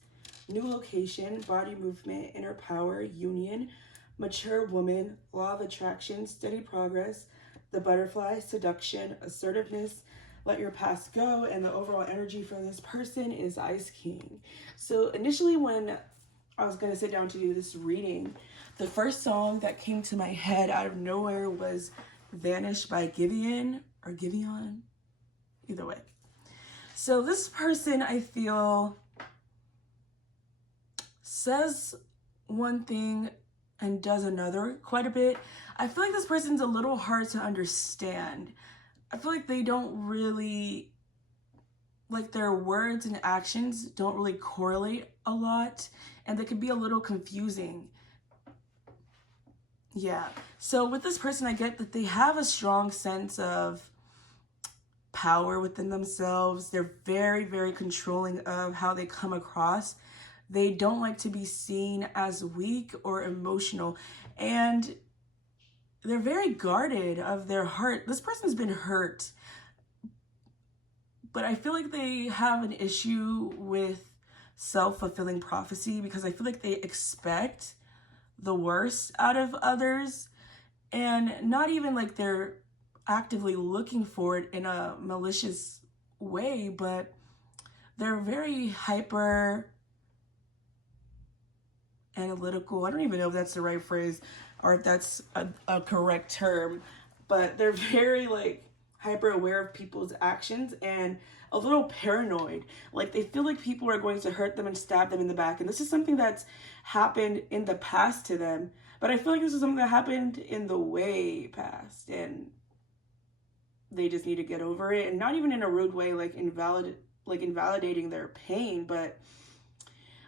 new location, body movement, inner power, union, mature woman, law of attraction, steady progress, the butterfly, seduction, assertiveness, let your past go, and the overall energy for this person is Ice King. So initially when I was going to sit down to do this reading, the first song that came to my head out of nowhere was Vanish by Giveon, or Giveon, either way. So this person, I feel, says one thing and does another quite a bit. I feel like this person's a little hard to understand. I feel like they don't really, like their words and actions don't really correlate a lot, and they can be a little confusing. Yeah, so with this person, I get that they have a strong sense of power within themselves. They're very, very controlling of how they come across. They don't like to be seen as weak or emotional, and they're very guarded of their heart. This person's been hurt, but I feel like they have an issue with self-fulfilling prophecy, because I feel like they expect the worst out of others, and not even like they're actively looking for it in a malicious way, but they're very hyper analytical. I don't even know if that's the right phrase or if that's a correct term, but they're very like hyper aware of people's actions and a little paranoid. Like they feel like people are going to hurt them and stab them in the back. And this is something that's happened in the past to them, but I feel like this is something that happened in the way past, and they just need to get over it. And not even in a rude way, like invalidating their pain, but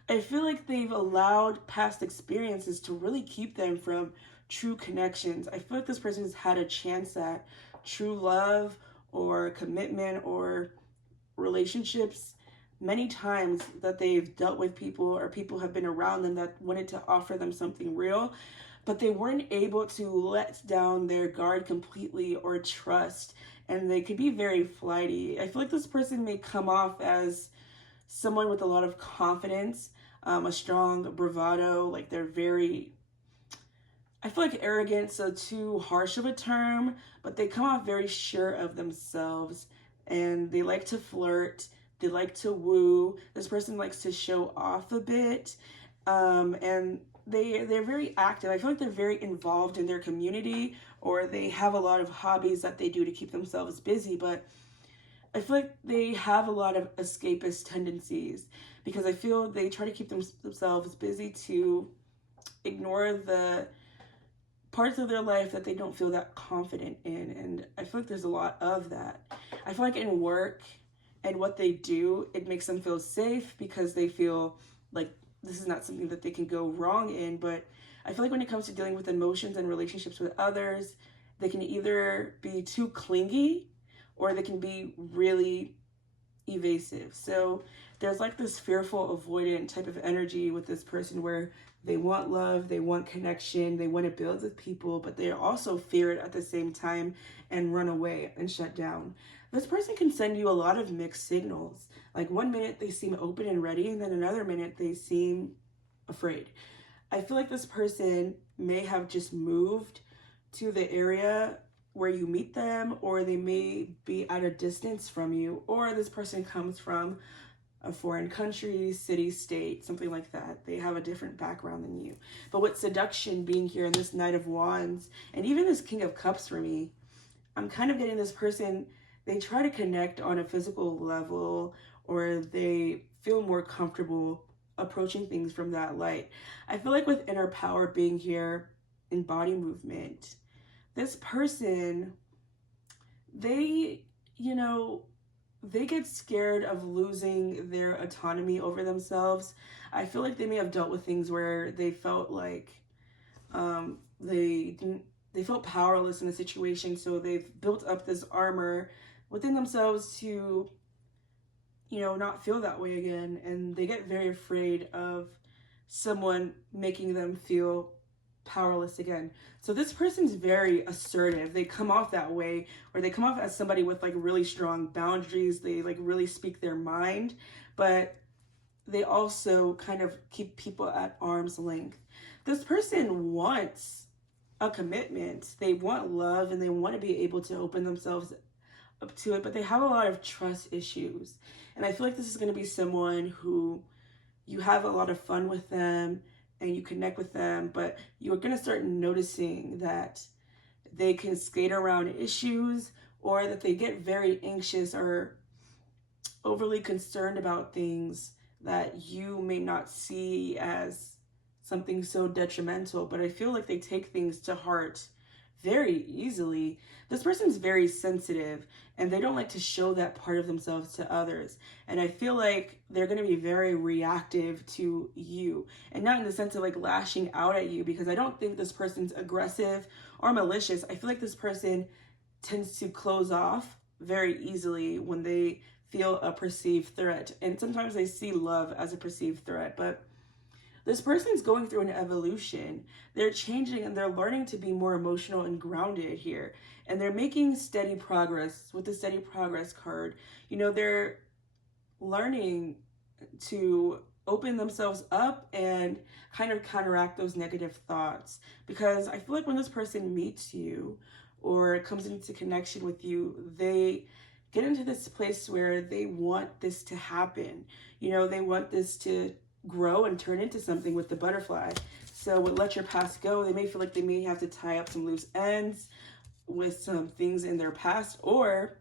I feel like they've allowed past experiences to really keep them from true connections. I feel like this person has had a chance at true love or commitment or relationships many times, that they've dealt with people or people have been around them that wanted to offer them something real, but they weren't able to let down their guard completely or trust, and they could be very flighty. I feel like this person may come off as someone with a lot of confidence, a strong bravado, like they're very, I feel like arrogant's too harsh of a term, but they come off very sure of themselves, and they like to flirt, they like to woo. This person likes to show off a bit, and they're very active. I feel like they're very involved in their community, or they have a lot of hobbies that they do to keep themselves busy, but I feel like they have a lot of escapist tendencies, because I feel they try to keep themselves busy to ignore the parts of their life that they don't feel that confident in. And I feel like there's a lot of that. I feel like in work and what they do, it makes them feel safe, because they feel like this is not something that they can go wrong in. But I feel like when it comes to dealing with emotions and relationships with others, they can either be too clingy or they can be really evasive. So there's like this fearful, avoidant type of energy with this person, where they want love, they want connection, they want to build with people, but they also fear it at the same time and run away and shut down. This person can send you a lot of mixed signals. Like one minute they seem open and ready, and then another minute they seem afraid. I feel like this person may have just moved to the area where you meet them, or they may be at a distance from you, or this person comes from a foreign country, city, state, something like that. They have a different background than you. But with seduction being here in this Knight of Wands, and even this King of Cups for me, I'm kind of getting this person, they try to connect on a physical level, or they feel more comfortable approaching things from that light. I feel like with inner power being here in body movement, this person, they, they get scared of losing their autonomy over themselves. I feel like they may have dealt with things where they felt like they felt powerless in a situation, so they've built up this armor within themselves to, not feel that way again, and they get very afraid of someone making them feel powerless again. So this person's very assertive. They come off that way, or they come off as somebody with like really strong boundaries. They like really speak their mind, but they also kind of keep people at arm's length. This person wants a commitment. They want love, and they want to be able to open themselves up to it, but they have a lot of trust issues. And I feel like this is going to be someone who you have a lot of fun with them and you connect with them, but you're going to start noticing that they can skate around issues, or that they get very anxious or overly concerned about things that you may not see as something so detrimental, but I feel like they take things to heart very easily. This person's very sensitive, and they don't like to show that part of themselves to others. And I feel like they're going to be very reactive to you, and not in the sense of like lashing out at you, because I don't think this person's aggressive or malicious. I feel like this person tends to close off very easily when they feel a perceived threat. And sometimes they see love as a perceived threat, but this person's going through an evolution. They're changing, and they're learning to be more emotional and grounded here. And they're making steady progress with the steady progress card. They're learning to open themselves up and kind of counteract those negative thoughts. Because I feel like when this person meets you or comes into connection with you, they get into this place where they want this to happen. They want this to grow and turn into something with the butterfly. So with let your past go, they may feel like they may have to tie up some loose ends with some things in their past, or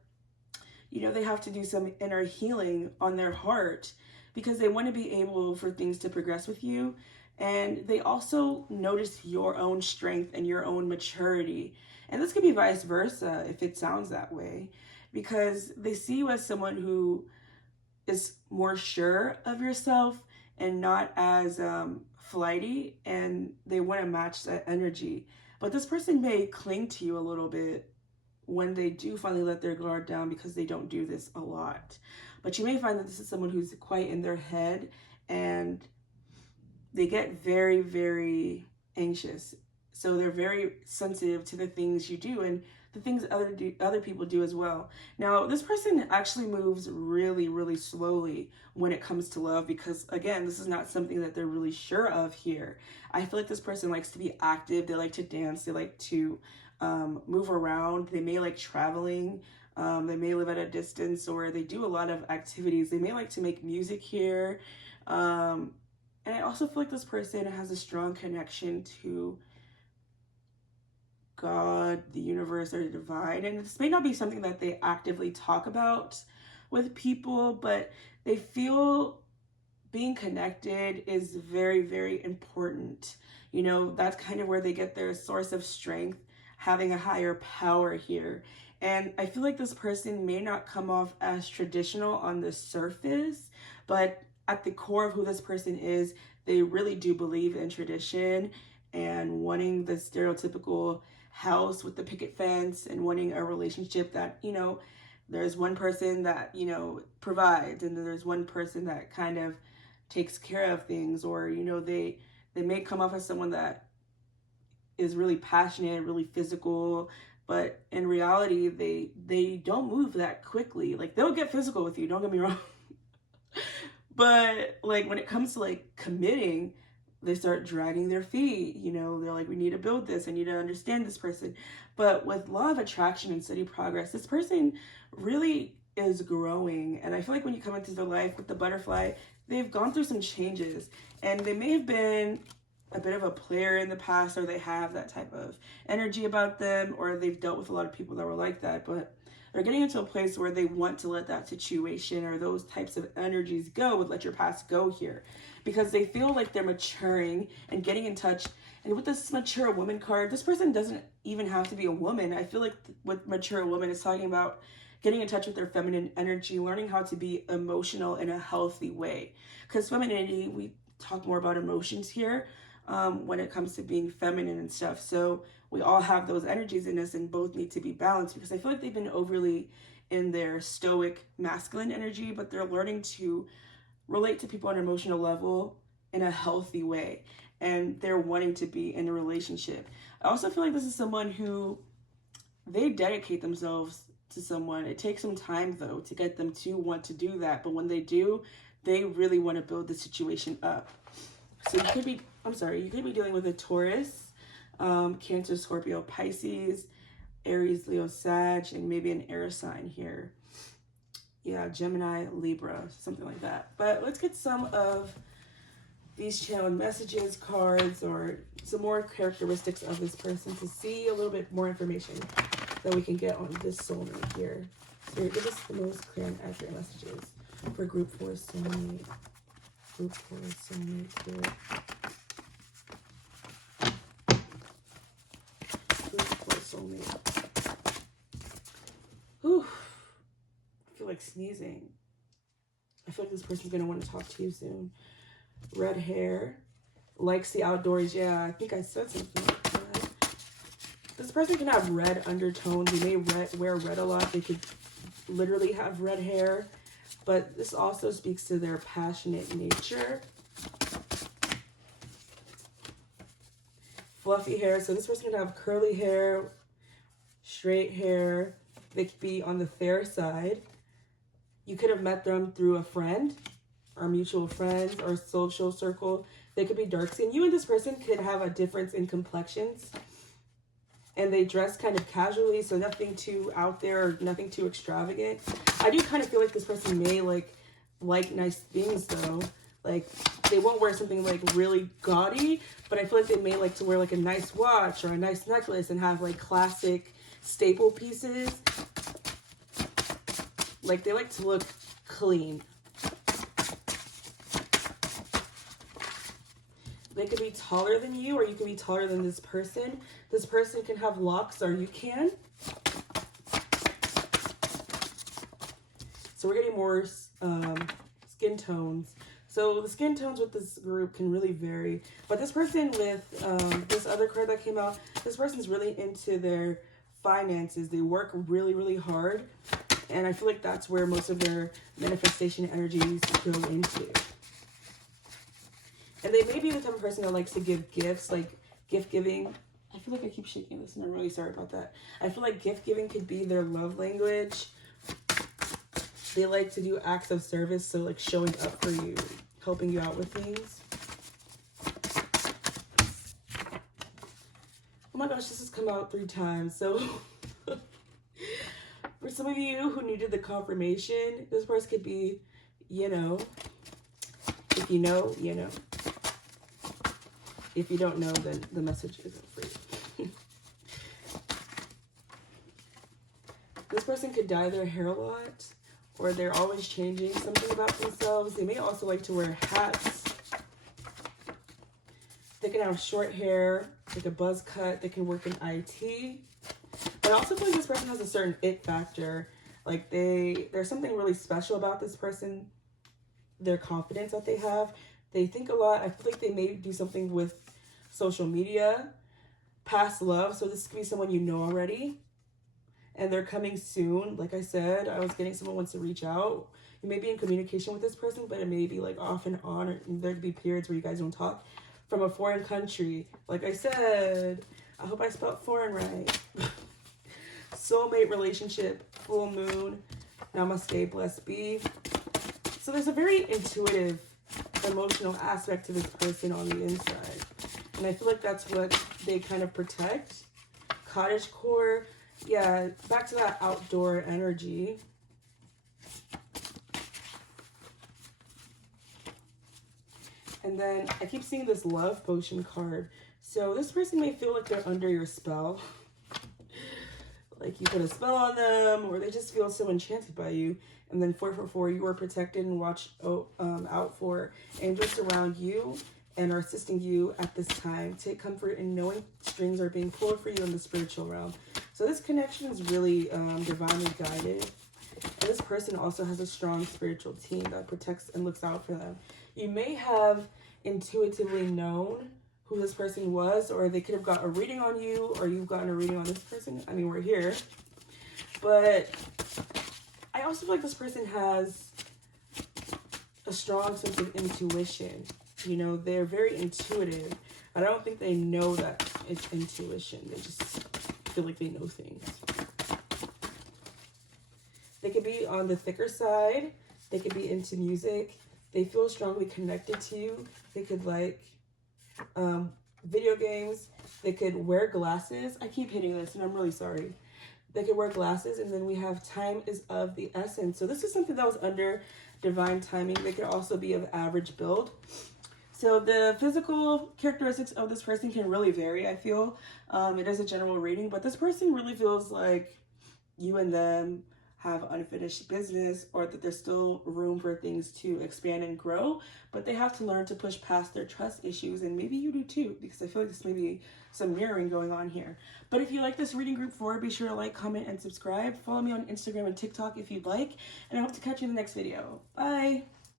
they have to do some inner healing on their heart, because they want to be able for things to progress with you. And they also notice your own strength and your own maturity. And this could be vice versa if it sounds that way, because they see you as someone who is more sure of yourself and not as flighty, and they want to match that energy. But this person may cling to you a little bit when they do finally let their guard down, because they don't do this a lot. But you may find that this is someone who's quite in their head, and they get very, very anxious. So they're very sensitive to the things you do and the things other people do as well. Now, this person actually moves really, really slowly when it comes to love, because again, this is not something that they're really sure of here. I feel like this person likes to be active. They like to dance. They like to move around. They may like traveling. They may live at a distance, or they do a lot of activities. They may like to make music here. And I also feel like this person has a strong connection to God, the universe, or the divine. And this may not be something that they actively talk about with people, but they feel being connected is very, very important. That's kind of where they get their source of strength, having a higher power here. And I feel like this person may not come off as traditional on the surface, but at the core of who this person is, they really do believe in tradition and wanting the stereotypical house with the picket fence, and wanting a relationship that, there's one person that, provides, and then there's one person that kind of takes care of things, or, they may come off as someone that is really passionate, really physical, but in reality, they don't move that quickly. Like, they'll get physical with you, don't get me wrong. But like when it comes to like committing, they start dragging their feet. They're like, we need to build this. I need to understand this person. But with law of attraction and steady progress, this person really is growing. And I feel like when you come into their life with the butterfly, they've gone through some changes, and they may have been a bit of a player in the past, or they have that type of energy about them, or they've dealt with a lot of people that were like that, but they're getting into a place where they want to let that situation or those types of energies go, with let your past go here, because they feel like they're maturing and getting in touch. And with this mature woman card, this person doesn't even have to be a woman. I feel like with mature woman, it's talking about getting in touch with their feminine energy, learning how to be emotional in a healthy way. Because femininity, we talk more about emotions here when it comes to being feminine and stuff. So we all have those energies in us and both need to be balanced, because I feel like they've been overly in their stoic masculine energy, but they're learning to relate to people on an emotional level in a healthy way. And they're wanting to be in a relationship. I also feel like this is someone who, they dedicate themselves to someone. It takes some time though to get them to want to do that. But when they do, they really want to build the situation up. So you could be, you could be dealing with a Taurus, Cancer, Scorpio, Pisces, Aries, Leo, Sag, and maybe an air sign here. Yeah, Gemini, Libra, something like that. But let's get some of these channeled messages, cards, or some more characteristics of this person to see a little bit more information that we can get on this soulmate here. So give us the most clear and accurate messages for group 4 soulmate. Group 4 soulmate here. Group 4 soulmate. Whew. I feel like sneezing. I feel like this person's going to want to talk to you soon. Red hair. Likes the outdoors. Yeah, I think I said something like that. This person can have red undertones. They may wear red a lot. They could literally have red hair. But this also speaks to their passionate nature. Fluffy hair. So this person can have curly hair, straight hair. They could be on the fair side. You could have met them through a friend, or mutual friends, or social circle. They could be dark skin. You and this person could have a difference in complexions. And they dress kind of casually, so nothing too out there or nothing too extravagant. I do kind of feel like this person may like nice things though. Like they won't wear something like really gaudy, but I feel like they may like to wear like a nice watch or a nice necklace and have like classic staple pieces. Like they like to look clean. They could be taller than you, or you can be taller than this person. This person can have locks, or you can. So we're getting more skin tones. So the skin tones with this group can really vary. But this person with this other card that came out, this person's really into their finances. They work really, really hard. And I feel like that's where most of their manifestation energies go into. And they may be the type of person that likes to give gifts, like gift giving. I feel like I keep shaking this and I'm really sorry about that. I feel like gift giving could be their love language. They like to do acts of service, so like showing up for you, helping you out with things. Oh my gosh, this has come out 3 times. So for some of you who needed the confirmation, this person could be, you know, if you know, you know. If you don't know, then the message isn't for you. This person could dye their hair a lot, or they're always changing something about themselves. They may also like to wear hats. They can have short hair, like a buzz cut. They can work in IT. But I also feel like this person has a certain it factor. Like there's something really special about this person. Their confidence that they have. They think a lot. I feel like they may do something with social media, past love. So this could be someone you know already. And they're coming soon. Like I said, I was getting someone wants to reach out. You may be in communication with this person, but it may be like off and on. Or there could be periods where you guys don't talk. From a foreign country. Like I said, I hope I spelled foreign right. Soulmate relationship, full moon, namaste, blessed be. So there's a very intuitive, emotional aspect to this person on the inside. And I feel like that's what they kind of protect. Cottagecore, yeah, back to that outdoor energy. And then I keep seeing this love potion card. So this person may feel like they're under your spell. Like you put a spell on them, or they just feel so enchanted by you. And then 444, you are protected and watched out for angels around you and are assisting you at this time. Take comfort in knowing strings are being pulled for you in the spiritual realm. So this connection is really divinely guided. And this person also has a strong spiritual team that protects and looks out for them. You may have intuitively known who this person was, or they could have got a reading on you, or you've gotten a reading on this person. I mean, we're here. But I also feel like this person has a strong sense of intuition. You know, they're very intuitive. I don't think they know that it's intuition. They just feel like they know things. They could be on the thicker side. They could be into music. They feel strongly connected to you. They could like video games. They could wear glasses. I keep hitting this and I'm really sorry. They could wear glasses. And then we have time is of the essence. So this is something that was under divine timing. They could also be of average build. So the physical characteristics of this person can really vary, I feel. It is a general reading, but this person really feels like you and them have unfinished business, or that there's still room for things to expand and grow, but they have to learn to push past their trust issues, and maybe you do too, because I feel like this may be some mirroring going on here. But if you like this reading group 4, be sure to like, comment, and subscribe. Follow me on Instagram and TikTok if you'd like, and I hope to catch you in the next video. Bye!